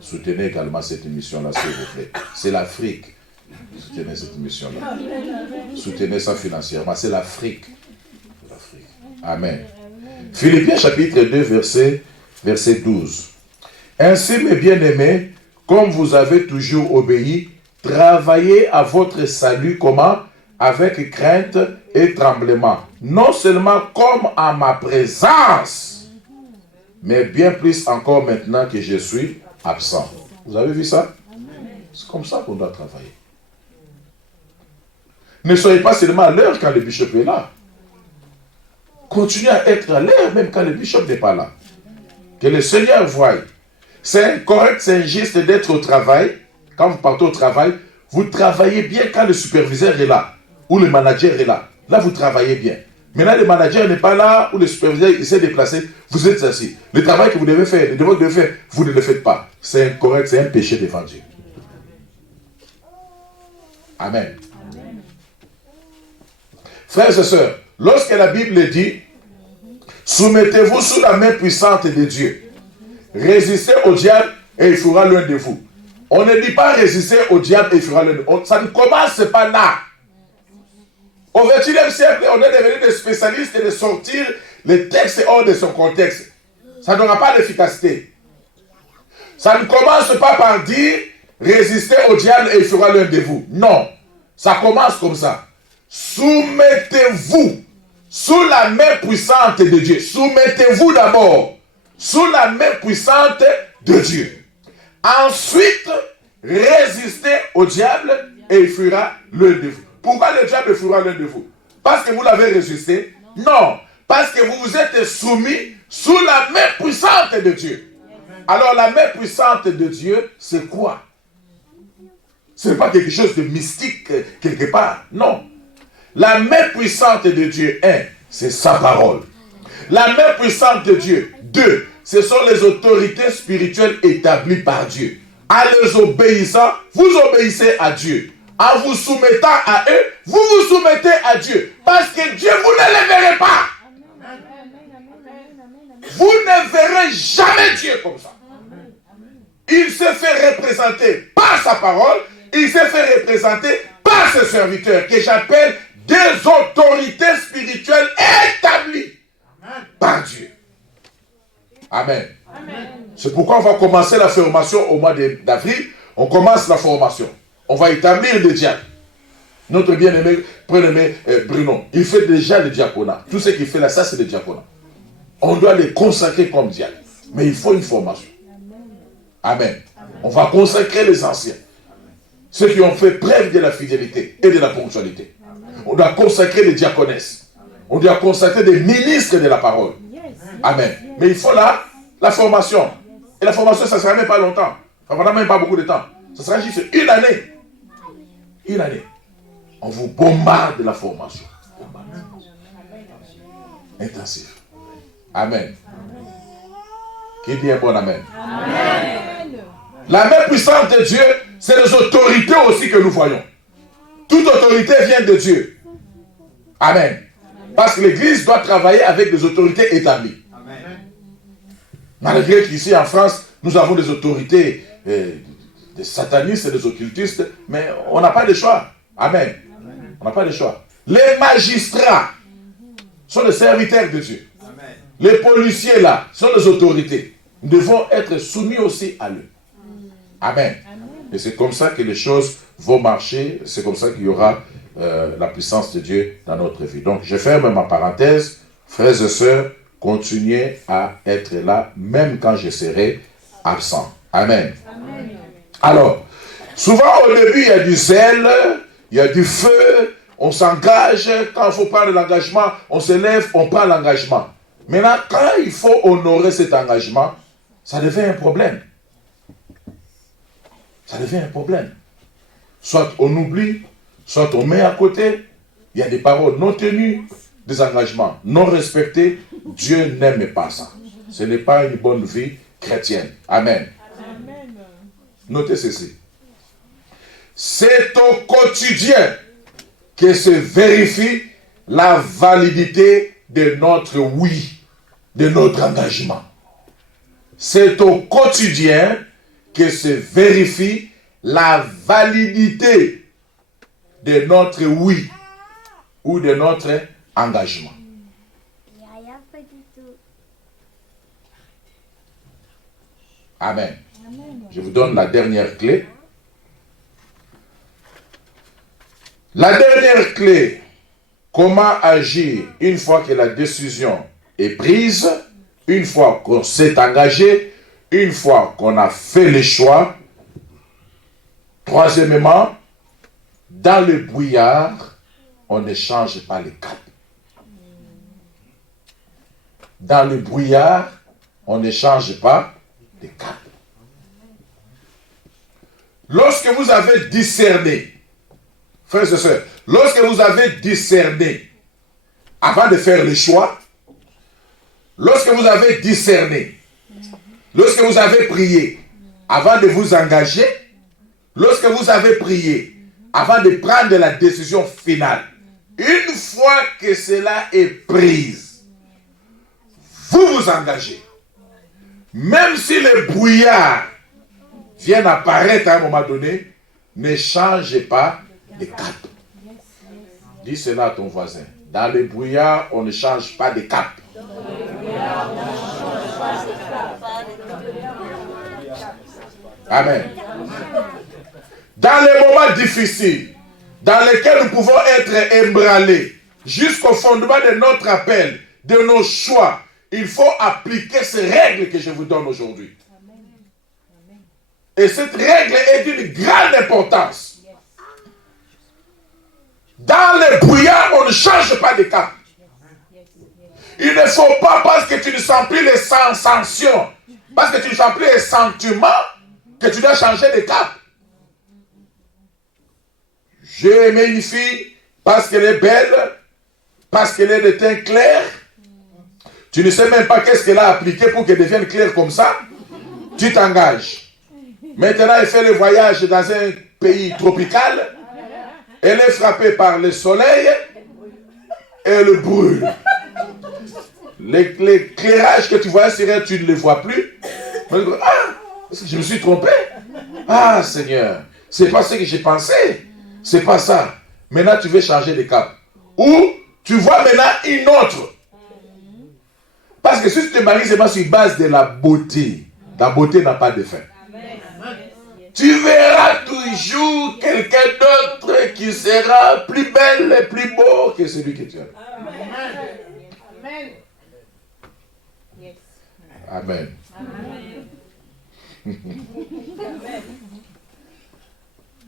Soutenez également cette émission-là, s'il vous plaît. C'est l'Afrique. Soutenez cette émission-là. Soutenez ça financièrement. C'est l'Afrique. Amen. Philippiens chapitre 2, verset 12. Ainsi, mes bien-aimés, comme vous avez toujours obéi, travaillez à votre salut, comment? Avec crainte et tremblement. Non seulement comme à ma présence, mais bien plus encore maintenant que je suis absent. Vous avez vu ça? C'est comme ça qu'on doit travailler. Ne soyez pas seulement à l'heure quand le bishop est là. Continuez à être à l'heure même quand le bishop n'est pas là. Que le Seigneur voie. C'est correct, c'est juste d'être au travail. Quand vous partez au travail, vous travaillez bien quand le superviseur est là. Ou le manager est là. Là, vous travaillez bien. Maintenant, le manager n'est pas là, ou le superviseur il s'est déplacé. Vous êtes assis. Le travail que vous devez faire, le devoir que vous devez faire, vous ne le faites pas. C'est incorrect, c'est un péché devant Dieu. Amen. Frères et sœurs, lorsque la Bible dit « Soumettez-vous sous la main puissante de Dieu. Résistez au diable et il fera l'un de vous. » On ne dit pas « Résistez au diable et il fera l'un de vous. » Ça ne commence pas là. Au XXIe siècle, on est devenu des spécialistes de sortir les textes hors de son contexte. Ça n'aura pas d'efficacité. Ça ne commence pas par dire « Résistez au diable et il fera l'un de vous. » Non. Ça commence comme ça. Soumettez-vous sous la main puissante de Dieu. Soumettez-vous d'abord sous la main puissante de Dieu. Ensuite, résistez au diable et il fera l'un de vous. Pourquoi le diable fera l'un de vous? Parce que vous l'avez résisté? Non. Parce que vous vous êtes soumis sous la main puissante de Dieu. Alors la main puissante de Dieu, c'est quoi? Ce n'est pas quelque chose de mystique quelque part. Non. La main puissante de Dieu, 1, c'est sa parole. La main puissante de Dieu, 2, ce sont les autorités spirituelles établies par Dieu. En les obéissant, vous obéissez à Dieu. En vous soumettant à eux, vous vous soumettez à Dieu. Parce que Dieu, vous ne le verrez pas. Vous ne verrez jamais Dieu comme ça. Il se fait représenter par sa parole. Il se fait représenter par ses serviteurs, que j'appelle des autorités spirituelles établies par Dieu. Amen. C'est pourquoi on va commencer la formation au mois d'avril. On commence la formation. On va établir le diacre. Notre bien-aimé, prénommé Bruno, il fait déjà le diaconat. Tout ce qu'il fait là, ça c'est le diaconat. On doit les consacrer comme diacre. Mais il faut une formation. Amen. On va consacrer les anciens. Ceux qui ont fait preuve de la fidélité et de la ponctualité. On doit consacrer les diaconesses. On doit consacrer des ministres de la parole. Amen. Mais il faut la formation. Et la formation, ça ne sera même pas longtemps. Ça ne prendra même pas beaucoup de temps. Ça sera juste une année. Une année. On vous bombarde de la formation. Intensif. Amen. Qui dit un bon amen? Amen. La main puissante de Dieu, c'est les autorités aussi que nous voyons. Toute autorité vient de Dieu. Amen. Parce que l'Église doit travailler avec des autorités établies. Amen. Malgré qu'ici en France, nous avons des autorités des satanistes et des occultistes, mais on n'a pas de choix. Amen. On n'a pas de choix. Les magistrats sont des serviteurs de Dieu. Amen. Les policiers là sont des autorités. Nous devons être soumis aussi à eux. Amen. Et c'est comme ça que les choses vont marcher. C'est comme ça qu'il y aura la puissance de Dieu dans notre vie. Donc, je ferme ma parenthèse. Frères et sœurs, continuez à être là, même quand je serai absent. Amen. Amen. Alors, souvent au début, il y a du zèle, il y a du feu, on s'engage. Quand il faut prendre l'engagement, on se lève, on prend l'engagement. Maintenant, quand il faut honorer cet engagement, ça devient un problème. Ça devient un problème. Soit on oublie, soit on met à côté. Il y a des paroles non tenues, des engagements non respectés. Dieu n'aime pas ça. Ce n'est pas une bonne vie chrétienne. Amen. Amen. Notez ceci. C'est au quotidien que se vérifie la validité de notre oui, de notre engagement. C'est au quotidien que se vérifie la validité de notre oui ou de notre engagement. Amen. Je vous donne la dernière clé. La dernière clé, comment agir une fois que la décision est prise, une fois qu'on s'est engagé, une fois qu'on a fait le choix. Troisièmement, dans le brouillard, on ne change pas le cap. Dans le brouillard, on ne change pas le cap. Lorsque vous avez discerné, frères et sœurs, lorsque vous avez discerné, avant de faire le choix, lorsque vous avez discerné, lorsque vous avez prié, avant de vous engager, lorsque vous avez prié, avant de prendre la décision finale, une fois que cela est prise, vous vous engagez. Même si le brouillard vient apparaître à un moment donné, ne changez pas de cap. Dis cela à ton voisin. Dans le brouillard, on ne change pas de cap. Amen. Dans les moments difficiles, dans lesquels nous pouvons être ébranlés, jusqu'au fondement de notre appel, de nos choix, il faut appliquer ces règles que je vous donne aujourd'hui. Et cette règle est d'une grande importance. Dans le brouillard, on ne change pas de cap. Il ne faut pas, parce que tu ne sens plus les sensations, parce que tu ne sens plus les sentiments, que tu dois changer de cap. J'ai aimé une fille parce qu'elle est belle, parce qu'elle est de teint clair. Tu ne sais même pas qu'est-ce qu'elle a appliqué pour qu'elle devienne claire comme ça. Tu t'engages. Maintenant, elle fait le voyage dans un pays tropical. Elle est frappée par le soleil et elle brûle. L'éclairage que tu voyais sur elle, tu ne le vois plus. Ah, je me suis trompé. Ah, Seigneur, c'est pas ce que j'ai pensé. C'est pas ça. Maintenant, tu veux changer de cap. Ou tu vois maintenant une autre. Parce que si tu te maries seulement sur base de la beauté n'a pas de fin. Tu verras toujours quelqu'un d'autre qui sera plus belle et plus beau que celui que tu as. Amen. Vous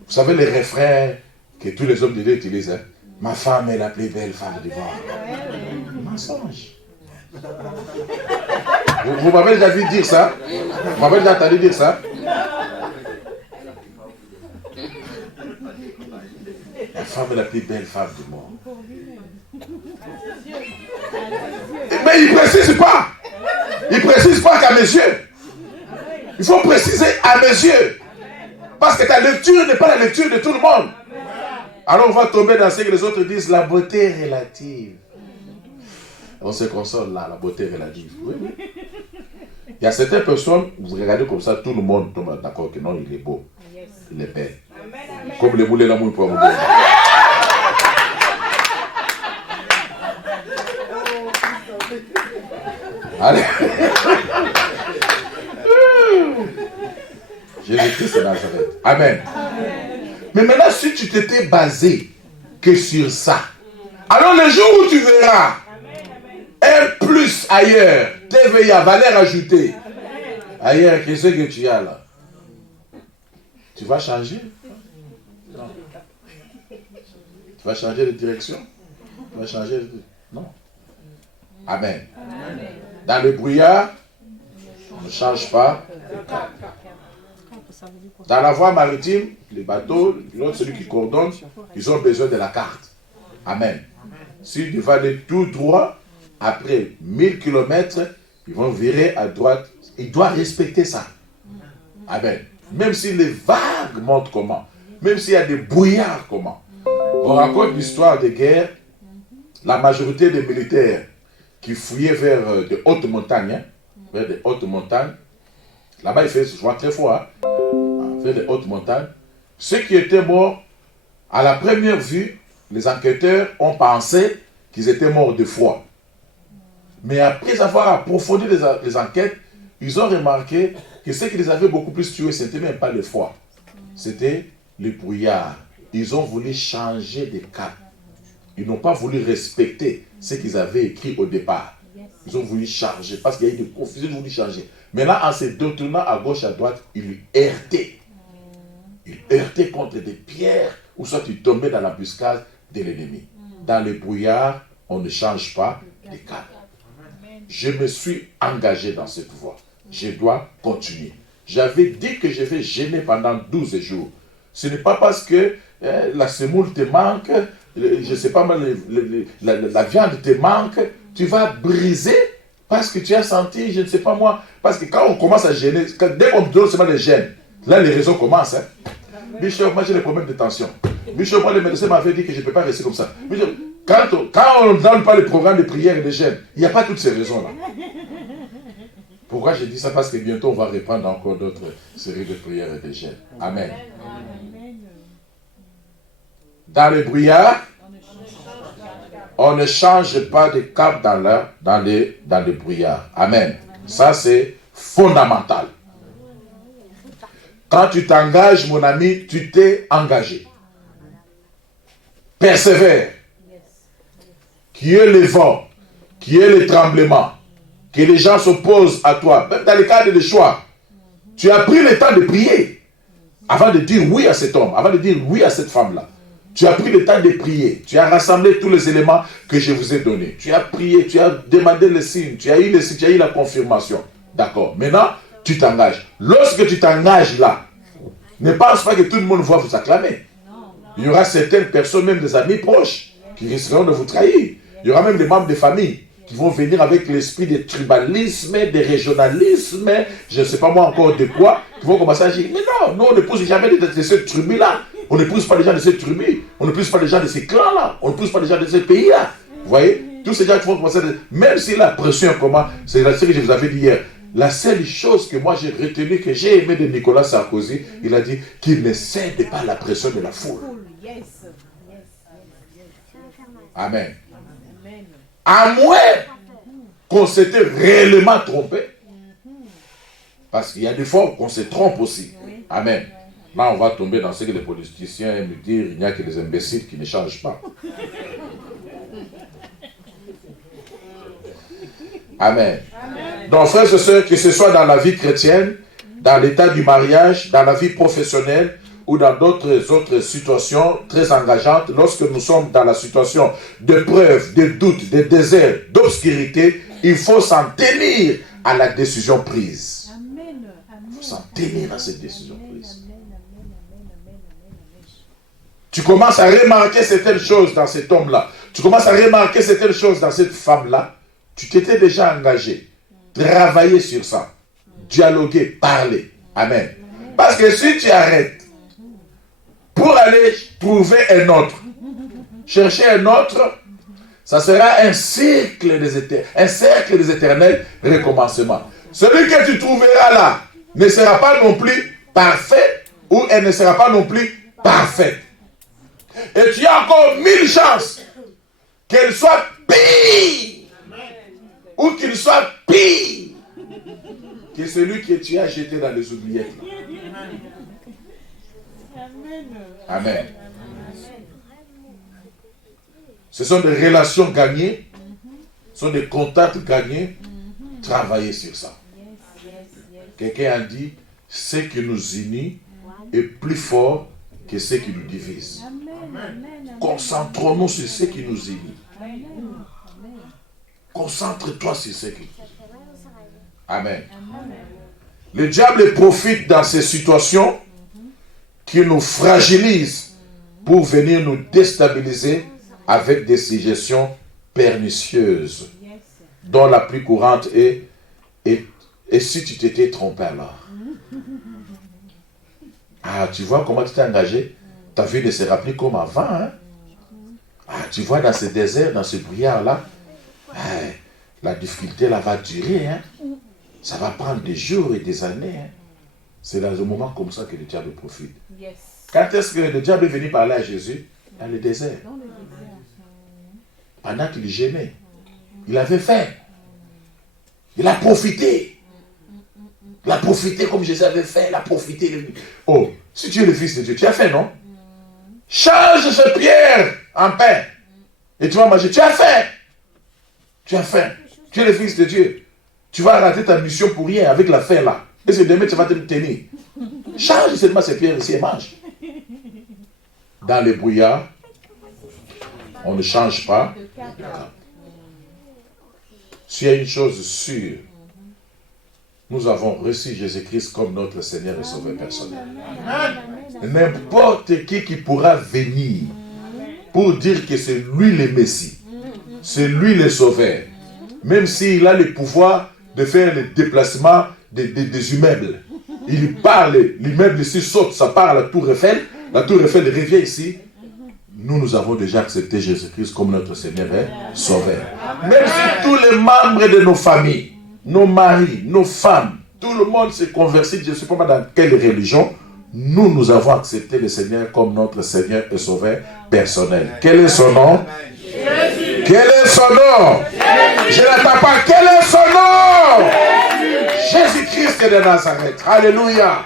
savez les refrains que tous les hommes de Dieu utilisent, hein? Ma femme est la plus belle femme du monde. Mensonge. Vous m'avez déjà vu dire ça? Vous m'avez déjà entendu dire ça? La femme est la plus belle femme du monde. Mais il ne précise pas. Il ne précise pas qu'à mes yeux. Il faut préciser à mes yeux. Parce que ta lecture n'est pas la lecture de tout le monde. Alors on va tomber dans ce que les autres disent, la beauté relative. On se console là, la beauté relative. Oui, oui. Il y a certaines personnes, vous regardez comme ça, tout le monde tombe d'accord que non, il est beau. Il est belle. Comme les boulets l'amour pour vous. Allez. Jésus-Christ de Nazareth. Amen. Mais maintenant, si tu t'étais basé que sur ça, alors le jour où tu verras un plus ailleurs, TVA, valeur ajoutée, ailleurs, qu'est-ce que tu as là? Tu vas changer? Non. Tu vas changer de direction? Tu vas changer de... Non. Amen. Dans le brouillard, on ne change pas. Dans la voie maritime, les bateaux, celui qui coordonne, ils ont besoin de la carte. Amen. S'ils doivent aller tout droit, après 1000 km, ils vont virer à droite. Ils doivent respecter ça. Amen. Même si les vagues montent comment, même s'il y a des brouillards comment. On raconte l'histoire des guerres, la majorité des militaires qui fouillaient vers de hautes montagnes, vers des hautes montagnes, là-bas il fait souvent très froid, vers des hautes montagnes. Ceux qui étaient morts, à la première vue, les enquêteurs ont pensé qu'ils étaient morts de froid. Mais après avoir approfondi les enquêtes, ils ont remarqué que ce qui les avait beaucoup plus tués, ce n'était même pas le froid. C'était le brouillard. Ils ont voulu changer de cap. Ils n'ont pas voulu respecter ce qu'ils avaient écrit au départ. Ils ont voulu changer parce qu'il y a eu de confusion, ils ont voulu changer. Maintenant, en se détournant à gauche, à droite, ils heurtaient. Ils heurtaient contre des pierres ou soit ils tombaient dans l'embuscade de l'ennemi. Dans le brouillard, on ne change pas de cap. Je me suis engagé dans cette voie. Je dois continuer. J'avais dit que je vais jeûner pendant 12 jours. Ce n'est pas parce que la semoule te manque, je ne sais pas, la viande te manque, tu vas briser parce que tu as senti, je ne sais pas moi, parce que quand on commence à jeûner, dès qu'on donne seulement les gènes, là les raisons commencent. Hein. Bishop, moi j'ai des problèmes de tension. Bishop, moi le médecin m'avait dit que je ne peux pas rester comme ça. Bishop, quand on ne donne pas le programme de prière et de jeûne, il n'y a pas toutes ces raisons-là. Pourquoi je dis ça? Parce que bientôt on va reprendre encore d'autres séries de prières et de jeûne. Amen. Dans le brouillard, on ne change pas de cap dans le brouillard. Amen. Ça c'est fondamental. Quand tu t'engages, mon ami, tu t'es engagé. Persévère. Qui est le vent, qui est le tremblement, que les gens s'opposent à toi, même dans le cadre de choix. Tu as pris le temps de prier avant de dire oui à cet homme, avant de dire oui à cette femme-là. Tu as pris le temps de prier. Tu as rassemblé tous les éléments que je vous ai donnés. Tu as prié, tu as demandé les signes, tu as eu les signes, tu as eu la confirmation. D'accord. Maintenant, tu t'engages. Lorsque tu t'engages là, ne pense pas que tout le monde va vous acclamer. Il y aura certaines personnes, même des amis proches, qui risqueront de vous trahir. Il y aura même des membres de famille qui vont venir avec l'esprit de tribalisme, de régionalisme, je ne sais pas moi encore de quoi, qui vont commencer à dire, mais non, nous on ne pousse jamais de cette tribu-là. On ne pousse pas les gens de cette tribu. On ne pousse pas les gens de ces clans-là. On ne pousse pas les gens de ce pays-là. Vous voyez? Tous ces gens qui vont commencer à dire, même si la pression comment, c'est ce que je vous avais dit hier, la seule chose que moi j'ai retenue, que j'ai aimé de Nicolas Sarkozy, il a dit qu'il ne cède pas à la pression de la foule. Amen. À moins qu'on s'était réellement trompé. Parce qu'il y a des fois qu'on se trompe aussi. Amen. Là, on va tomber dans ce que les politiciens aiment dire, il n'y a que les imbéciles qui ne changent pas. Amen. Donc, frères et sœurs, que ce soit dans la vie chrétienne, dans l'état du mariage, dans la vie professionnelle, ou dans d'autres autres situations très engageantes, lorsque nous sommes dans la situation de preuve, de doute, de désert, d'obscurité, il faut s'en tenir à la décision prise. Il faut s'en tenir à cette décision prise. Tu commences à remarquer certaines choses dans cet homme-là. Tu commences à remarquer certaines choses dans cette femme-là. Tu t'étais déjà engagé. Travailler sur ça. Dialoguer, parler. Amen. Parce que si tu arrêtes pour aller trouver un autre, chercher un autre, ça sera un cercle des éternels recommencements. Celui que tu trouveras là ne sera pas non plus parfait ou elle ne sera pas non plus parfaite. Et tu as encore 1000 chances qu'elle soit pire ou qu'il soit pire que celui que tu as jeté dans les oubliettes. Amen. Ce sont des relations gagnées, ce sont des contacts gagnés. Travaillez sur ça. Quelqu'un a dit, ce qui nous unit est plus fort que ce qui nous divise. Concentrons-nous sur ce qui nous unit. Concentre-toi sur ce qui nous unit. Amen. Le diable profite dans ces situations qui nous fragilisent pour venir nous déstabiliser avec des suggestions pernicieuses, dont la plus courante est et si tu t'étais trompé alors? Ah, tu vois comment tu t'es engagé? Ta vie ne sera plus comme avant. Hein? Ah, tu vois, dans ce désert, dans ce brouillard-là, la difficulté là va durer. Hein? Ça va prendre des jours et des années. Hein? C'est dans un moment comme ça que le diable profite. Quand est-ce que le diable est venu parler à Jésus? Dans le désert. Pendant qu'il gênait. Il avait faim. Il a profité. Il a profité comme Jésus avait fait. Il a profité. Oh, si tu es le Fils de Dieu, tu as faim, non? Change ce pierre en pain. Et tu vas manger. Tu as faim. Tu as faim. Tu es le Fils de Dieu. Tu vas rater ta mission pour rien avec la faim là. Et c'est demain tu vas te tenir. Change seulement ces pierres ici et mange. Dans les brouillards, on ne change pas. S'il y a une chose sûre, nous avons reçu Jésus-Christ comme notre Seigneur et Sauveur personnel. N'importe qui pourra venir pour dire que c'est lui le Messie, c'est lui le Sauveur, même s'il a le pouvoir de faire le déplacement des immeubles. Il parle, l'immeuble ici saute, ça part à la Tour Eiffel revient ici. Nous avons déjà accepté Jésus-Christ comme notre Seigneur et Sauveur. Même si tous les membres de nos familles, nos maris, nos femmes, tout le monde s'est converti, je ne sais pas dans quelle religion, nous avons accepté le Seigneur comme notre Seigneur et Sauveur personnel. Quel est son nom? Jésus. Quel est son nom? Jésus. Je n'attends pas. Quel est son nom? Jésus-Christ de Nazareth. Alléluia.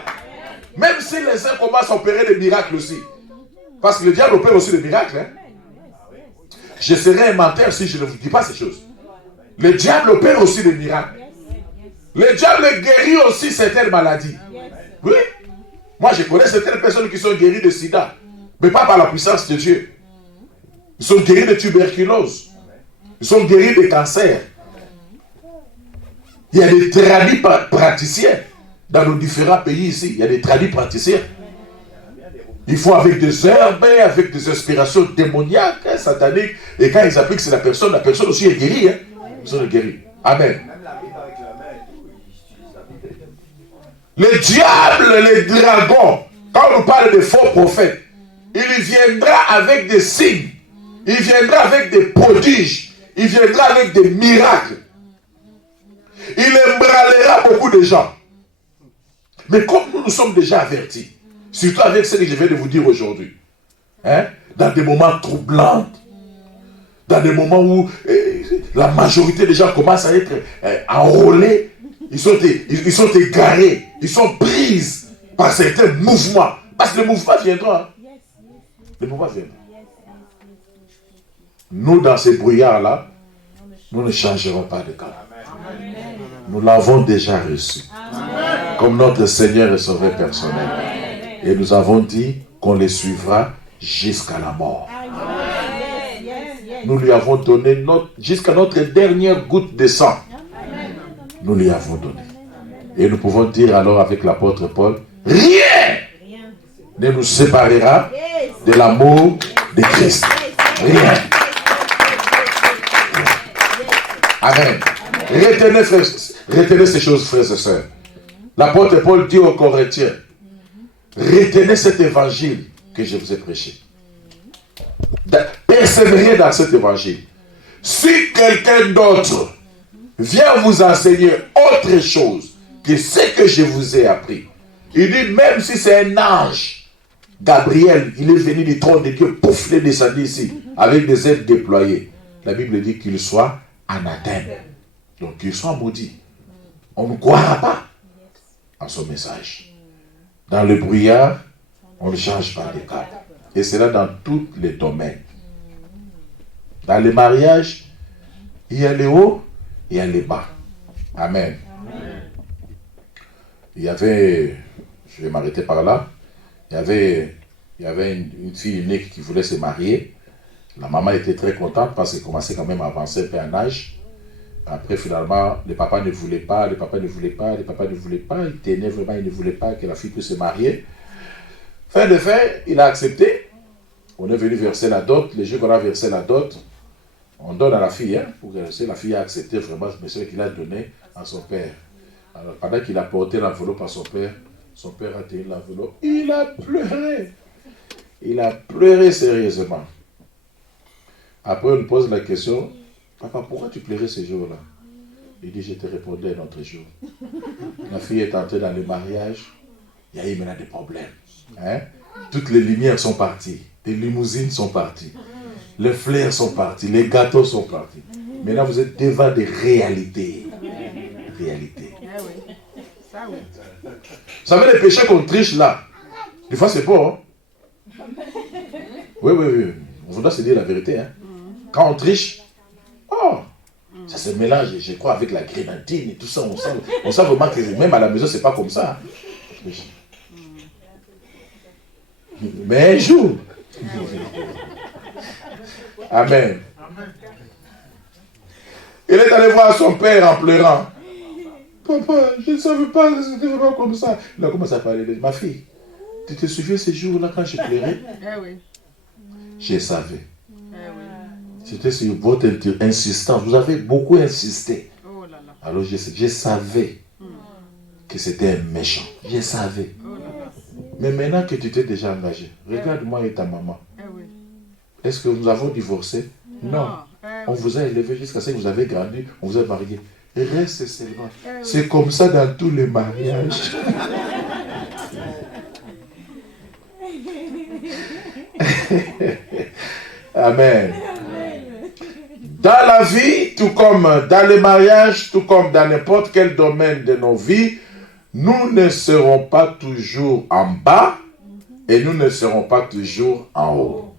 Même si les saints commencent à opérer des miracles aussi. Parce que le diable opère aussi des miracles. Hein? Je serai un menteur si je ne vous dis pas ces choses. Le diable opère aussi des miracles. Le diable guérit aussi certaines maladies. Oui. Moi, je connais certaines personnes qui sont guéries de sida. Mais pas par la puissance de Dieu. Ils sont guéris de tuberculose. Ils sont guéris de cancer. Il y a des tradis praticiens dans nos différents pays ici. Il y a des tradis praticiens. Il faut avec des herbes, avec des inspirations démoniaques, sataniques. Et quand ils appliquent, c'est la personne aussi est guérie. Hein? La personne est guérie. Amen. Le diable, les dragons, quand on nous parle de faux prophètes, il viendra avec des signes. Il viendra avec des prodiges. Il viendra avec des miracles. Il ébranlera beaucoup de gens. Mais comme nous sommes déjà avertis, surtout avec ce que je viens de vous dire aujourd'hui, hein, dans des moments troublants, dans des moments où la majorité des gens commencent à être enrôlés, ils sont égarés, ils sont pris par certains mouvements. Parce que le mouvement viendra. Hein. Le mouvement viendra. Nous, dans ces brouillards-là, nous ne changerons pas de camp. Nous l'avons déjà reçu. Amen. Comme notre Seigneur et Sauveur personnel. Amen. Et nous avons dit qu'on les suivra jusqu'à la mort. Amen. Nous lui avons donné jusqu'à notre dernière goutte de sang. Amen. Nous lui avons donné. Et nous pouvons dire alors avec l'apôtre Paul, rien ne nous séparera de l'amour de Christ. Rien. Amen. Retenez ces choses, frères et sœurs. L'apôtre Paul dit aux Corinthiens, retenez cet évangile que je vous ai prêché. Persévérez dans cet évangile. Si quelqu'un d'autre vient vous enseigner autre chose que ce que je vous ai appris, il dit même si c'est un ange, Gabriel, il est venu du trône de Dieu, pouf, il est descendu ici, avec des ailes déployées. La Bible dit qu'il soit anathème. Donc qu'il soit maudit. On ne croira pas à son message. Dans le brouillard, On ne change pas de cap. Et c'est là dans tous les domaines. Dans les mariages, il y a les hauts, il y a les bas. Amen. Il y avait, je vais m'arrêter par là, il y avait une fille unique qui voulait se marier. La maman était très contente parce qu'elle commençait quand même à avancer un peu en âge. Après, finalement, le papa ne voulait pas. Il tenait vraiment, il ne voulait pas que la fille puisse se marier. Fin de fait, il a accepté. On est venu verser la dot. Le jour qu'on a versé la dot, on donne à la fille, pour verser. La fille a accepté vraiment ce qu'il a donné à son père. Alors, pendant qu'il a porté l'enveloppe à son père a tenu l'enveloppe. Il a pleuré. Il a pleuré sérieusement. Après, on lui pose la question, papa, pourquoi tu pleurais ce jour-là? Il dit, je te répondais un autre jour. La fille est entrée dans le mariage, il y a eu maintenant des problèmes. Toutes les lumières sont parties, les limousines sont parties, les fleurs sont partis, les gâteaux sont partis. Maintenant, vous êtes devant des réalités. Réalités. Vous savez, les péchés qu'on triche là, des fois c'est pas. Oui. On doit se dire la vérité. Quand on triche, ça se mélange, je crois, avec la grenadine et tout ça. On sent vraiment que même à la maison, c'est pas comme ça. Mais un jour. Amen. Il est allé voir son père en pleurant. Papa, je ne savais pas que c'était vraiment comme ça. Il a commencé à parler. Ma fille, tu te souviens ces jours-là quand je pleurais? Oui. Je savais. C'était sur votre insistance. Vous avez beaucoup insisté. Oh là là. Alors je savais que c'était un méchant. Je savais. Oh là là. Mais maintenant que tu t'es déjà engagé, regarde-moi et ta maman. Oui. Est-ce que nous avons divorcé? Non. On vous a élevé jusqu'à ce que vous avez grandi, on vous a marié. Reste seulement. C'est comme ça dans tous les mariages. Amen. Dans la vie, tout comme dans le mariage, tout comme dans n'importe quel domaine de nos vies, nous ne serons pas toujours en bas et nous ne serons pas toujours en haut.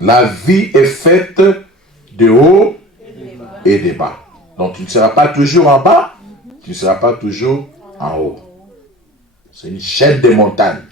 La vie est faite de haut et de bas. Donc tu ne seras pas toujours en bas, tu ne seras pas toujours en haut. C'est une chaîne de montagnes.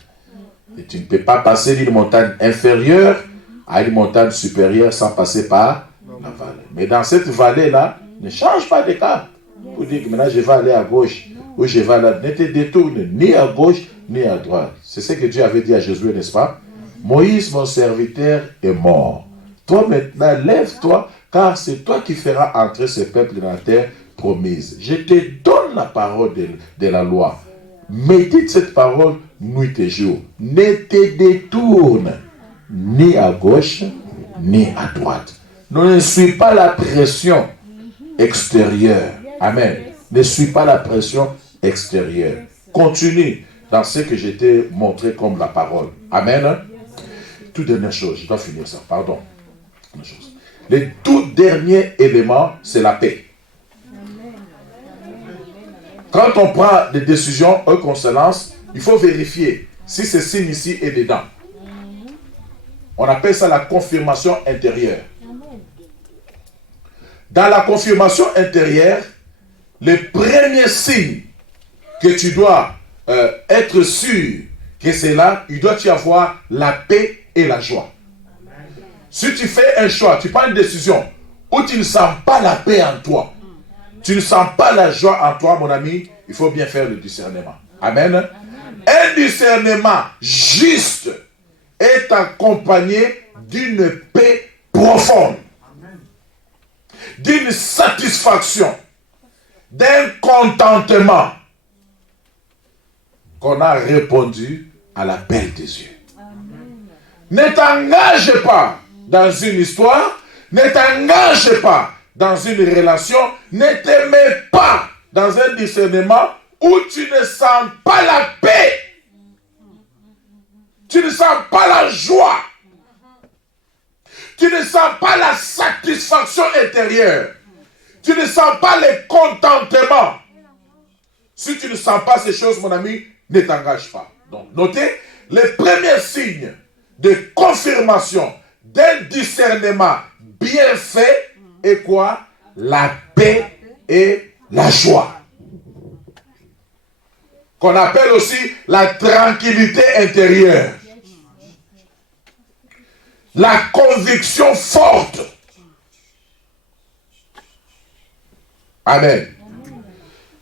Et tu ne peux pas passer d'une montagne inférieure à une montagne supérieure sans passer par la vallée. Mais dans cette vallée-là, ne change pas de cap. Pour dire que maintenant je vais aller à gauche ou je vais aller à... Ne te détourne ni à gauche ni à droite. C'est ce que Dieu avait dit à Josué, n'est-ce pas? Moïse, mon serviteur, est mort. Toi maintenant, lève-toi, car c'est toi qui feras entrer ce peuple dans la terre promise. Je te donne la parole de la loi. Médite cette parole nuit et jour. Ne te détourne ni à gauche ni à droite. Ne suis pas la pression extérieure. Amen. Ne suis pas la pression extérieure. Continue dans ce que je t'ai montré comme la parole. Amen. Toute dernière chose, je dois finir ça, pardon. Le tout dernier élément, c'est la paix. Quand on prend des décisions, qu'on se lance, il faut vérifier si ce signe ici est dedans. On appelle ça la confirmation intérieure. Dans la confirmation intérieure, le premier signe que tu dois être sûr que c'est là, il doit y avoir la paix et la joie. Si tu fais un choix, tu prends une décision où tu ne sens pas la paix en toi, tu ne sens pas la joie en toi, mon ami, il faut bien faire le discernement. Amen. Un discernement juste est accompagné d'une paix profonde, d'une satisfaction, d'un contentement qu'on a répondu à l'appel des yeux. Ne t'engage pas dans une histoire, ne t'engage pas dans une relation, ne te mets pas dans un discernement où tu ne sens pas la paix, tu ne sens pas la joie, tu ne sens pas la satisfaction intérieure, tu ne sens pas le contentement. Si tu ne sens pas ces choses, mon ami, ne t'engage pas. Donc, notez, le premier signe de confirmation d'un discernement bien fait est quoi? La paix et la joie. Qu'on appelle aussi la tranquillité intérieure. La conviction forte. Amen.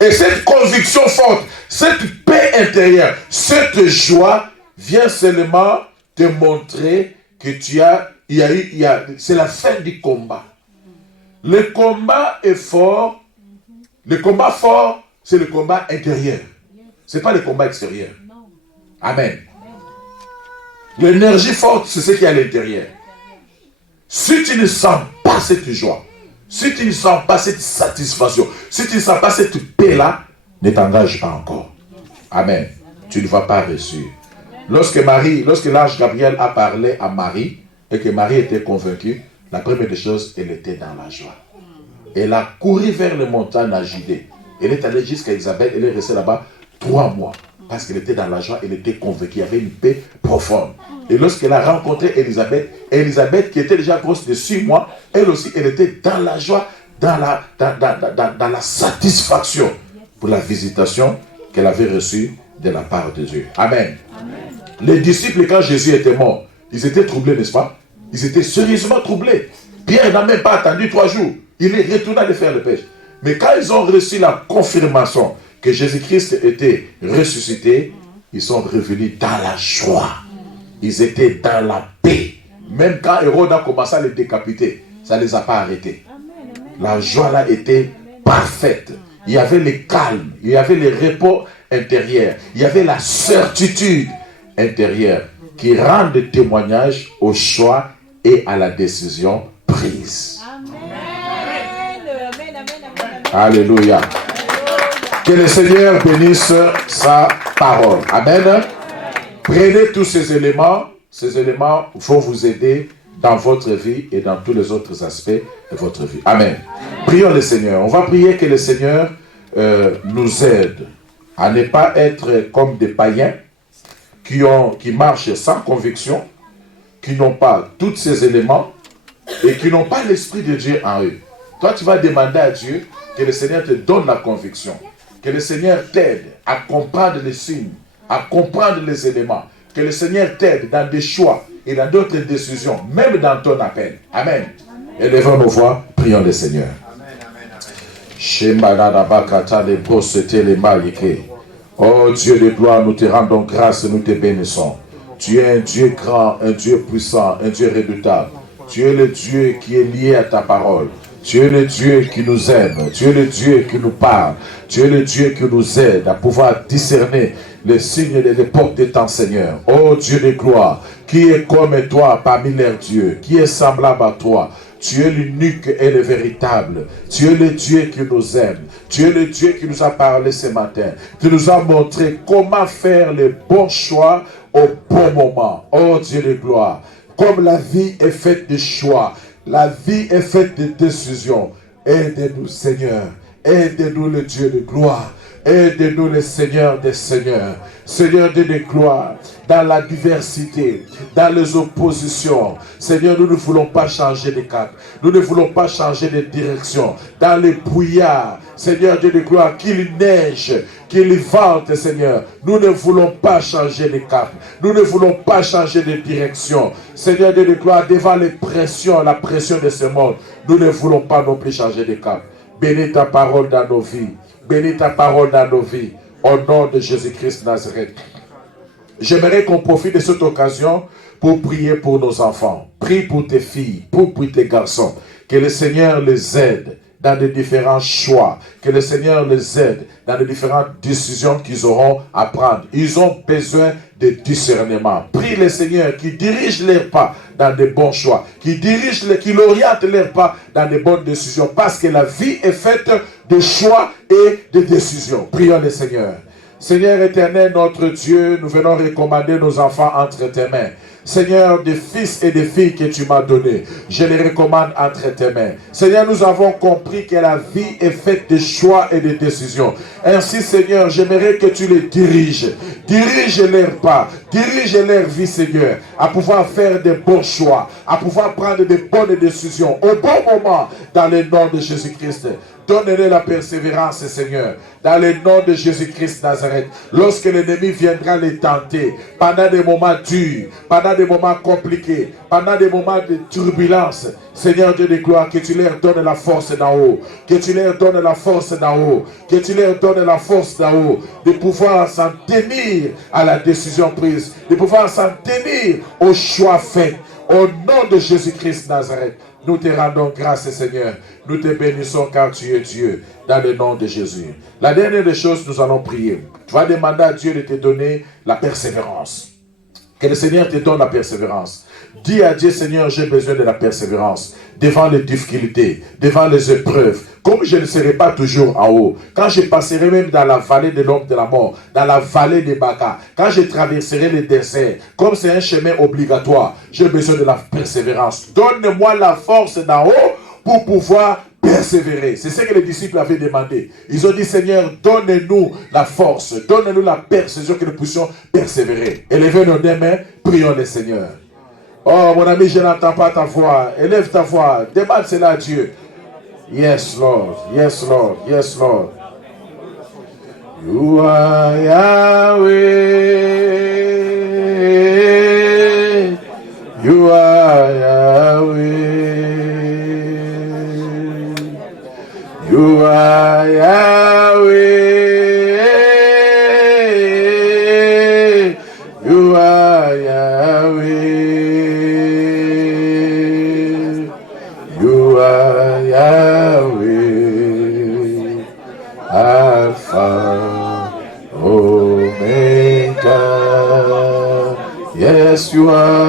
Et cette conviction forte, cette paix intérieure, cette joie vient seulement te montrer que c'est la fin du combat. Le combat est fort. Le combat fort, c'est le combat intérieur. Ce n'est pas le combat extérieur. Amen. L'énergie forte, c'est ce qu'il y a à l'intérieur. Si tu ne sens pas cette joie, si tu ne sens pas cette satisfaction, si tu ne sens pas cette paix-là, ne t'engage pas encore. Amen. Tu ne vas pas réussir. Lorsque l'ange Gabriel a parlé à Marie, et que Marie était convaincue, la première des choses, elle était dans la joie. Elle a couru vers les montagnes à Judée. Elle est allée jusqu'à Élisabeth, elle est restée là-bas 3 mois. Parce qu'elle était dans la joie, elle était convaincue, il y avait une paix profonde. Et lorsqu'elle a rencontré Élisabeth qui était déjà grosse de 6 mois, elle aussi, elle était dans la joie, dans la satisfaction pour la visitation qu'elle avait reçue de la part de Dieu. Amen. Amen. Les disciples, quand Jésus était mort, ils étaient troublés, n'est-ce pas? Ils étaient sérieusement troublés. Pierre n'a même pas attendu 3 jours. Il est retourné aller faire le pêche. Mais quand ils ont reçu la confirmation que Jésus-Christ était ressuscité, ils sont revenus dans la joie. Ils étaient dans la paix. Même quand Hérode a commencé à les décapiter, ça ne les a pas arrêtés. La joie là était parfaite. Il y avait le calme, il y avait le repos intérieur, il y avait la certitude intérieure qui rend le témoignage au choix et à la décision prise. Alléluia. Que le Seigneur bénisse sa parole. Amen. Prenez tous ces éléments vont vous aider dans votre vie et dans tous les autres aspects de votre vie. Amen. Prions le Seigneur. On va prier que le Seigneur nous aide à ne pas être comme des païens qui marchent sans conviction, qui n'ont pas tous ces éléments et qui n'ont pas l'Esprit de Dieu en eux. Toi, tu vas demander à Dieu que le Seigneur te donne la conviction, que le Seigneur t'aide à comprendre les signes, à comprendre les éléments, que le Seigneur t'aide dans des choix et dans d'autres décisions, même dans ton appel. Amen. Élevons nos voix, prions le Seigneur. Oh Dieu de gloire, nous te rendons grâce et nous te bénissons. Tu es un Dieu grand, un Dieu puissant, un Dieu redoutable. Tu es le Dieu qui est lié à ta parole. Tu es le Dieu qui nous aime. Tu es le Dieu qui nous parle. Tu es le Dieu qui nous aide à pouvoir discerner les signes et les portes de ton Seigneur. Oh Dieu de gloire, qui est comme toi parmi les dieux, qui est semblable à toi. Tu es l'unique et le véritable. Tu es le Dieu qui nous aime. Tu es le Dieu qui nous a parlé ce matin. Tu nous as montré comment faire les bons choix au bon moment. Oh Dieu de gloire, comme la vie est faite de choix, la vie est faite de décisions. Aide-nous Seigneur. Aide-nous le Dieu de gloire. Aide-nous le Seigneur des Seigneurs. Seigneur Dieu de gloire, dans la diversité, dans les oppositions. Seigneur, nous ne voulons pas changer de cap. Nous ne voulons pas changer de direction. Dans les brouillards, Seigneur Dieu de gloire, qu'il neige, qu'il vente, Seigneur. Nous ne voulons pas changer de cap. Nous ne voulons pas changer de direction. Seigneur Dieu de gloire, devant les pressions, la pression de ce monde, nous ne voulons pas non plus changer de cap. Bénis ta parole dans nos vies. Bénis ta parole dans nos vies. Au nom de Jésus-Christ Nazareth. J'aimerais qu'on profite de cette occasion pour prier pour nos enfants. Prie pour tes filles, pour tes garçons. Que le Seigneur les aide dans les différents choix. Que le Seigneur les aide dans les différentes décisions qu'ils auront à prendre. Ils ont besoin de discernement. Prie le Seigneur qui dirige leurs pas dans de bons choix. Qui oriente leurs pas dans de bonnes décisions. Parce que la vie est faite de choix et de décisions. Prions le Seigneur. Seigneur éternel, notre Dieu, nous venons recommander nos enfants entre tes mains. Seigneur, des fils et des filles que tu m'as donnés, je les recommande entre tes mains. Seigneur, nous avons compris que la vie est faite de choix et de décisions. Ainsi, Seigneur, j'aimerais que tu les diriges. Dirige leurs pas, dirige leur vie, Seigneur, à pouvoir faire de bons choix, à pouvoir prendre de bonnes décisions au bon moment, dans le nom de Jésus-Christ. Donne-leur la persévérance, Seigneur, dans le nom de Jésus-Christ Nazareth. Lorsque l'ennemi viendra les tenter, pendant des moments durs, pendant des moments compliqués, pendant des moments de turbulence, Seigneur Dieu de gloire, que tu leur donnes la force d'en haut, que tu leur donnes la force d'en haut, que tu leur donnes la force d'en haut, de pouvoir s'en tenir à la décision prise, de pouvoir s'en tenir au choix fait. Au nom de Jésus-Christ Nazareth, nous te rendons grâce, Seigneur. Nous te bénissons car tu es Dieu, dans le nom de Jésus. La dernière des choses, nous allons prier. Tu vas demander à Dieu de te donner la persévérance. Que le Seigneur te donne la persévérance. Dis à Dieu, Seigneur, j'ai besoin de la persévérance devant les difficultés, devant les épreuves. Comme je ne serai pas toujours en haut, quand je passerai même dans la vallée de l'ombre de la mort, dans la vallée des Baka, quand je traverserai les déserts, comme c'est un chemin obligatoire, j'ai besoin de la persévérance. Donne-moi la force d'en haut pour pouvoir persévérer. C'est ce que les disciples avaient demandé. Ils ont dit, Seigneur, donne-nous la force, donne-nous la persévérance, que nous puissions persévérer. Élevez nos deux mains, prions le Seigneur. Oh, mon ami, je n'entends pas ta voix. Élève ta voix. Demande cela à Dieu. Yes, Lord. Yes, Lord. Yes, Lord. You are Yahweh. You are Yahweh. You are Yahweh. You are Yahweh. You are Yahweh, Alpha, Omega. Yes, you are.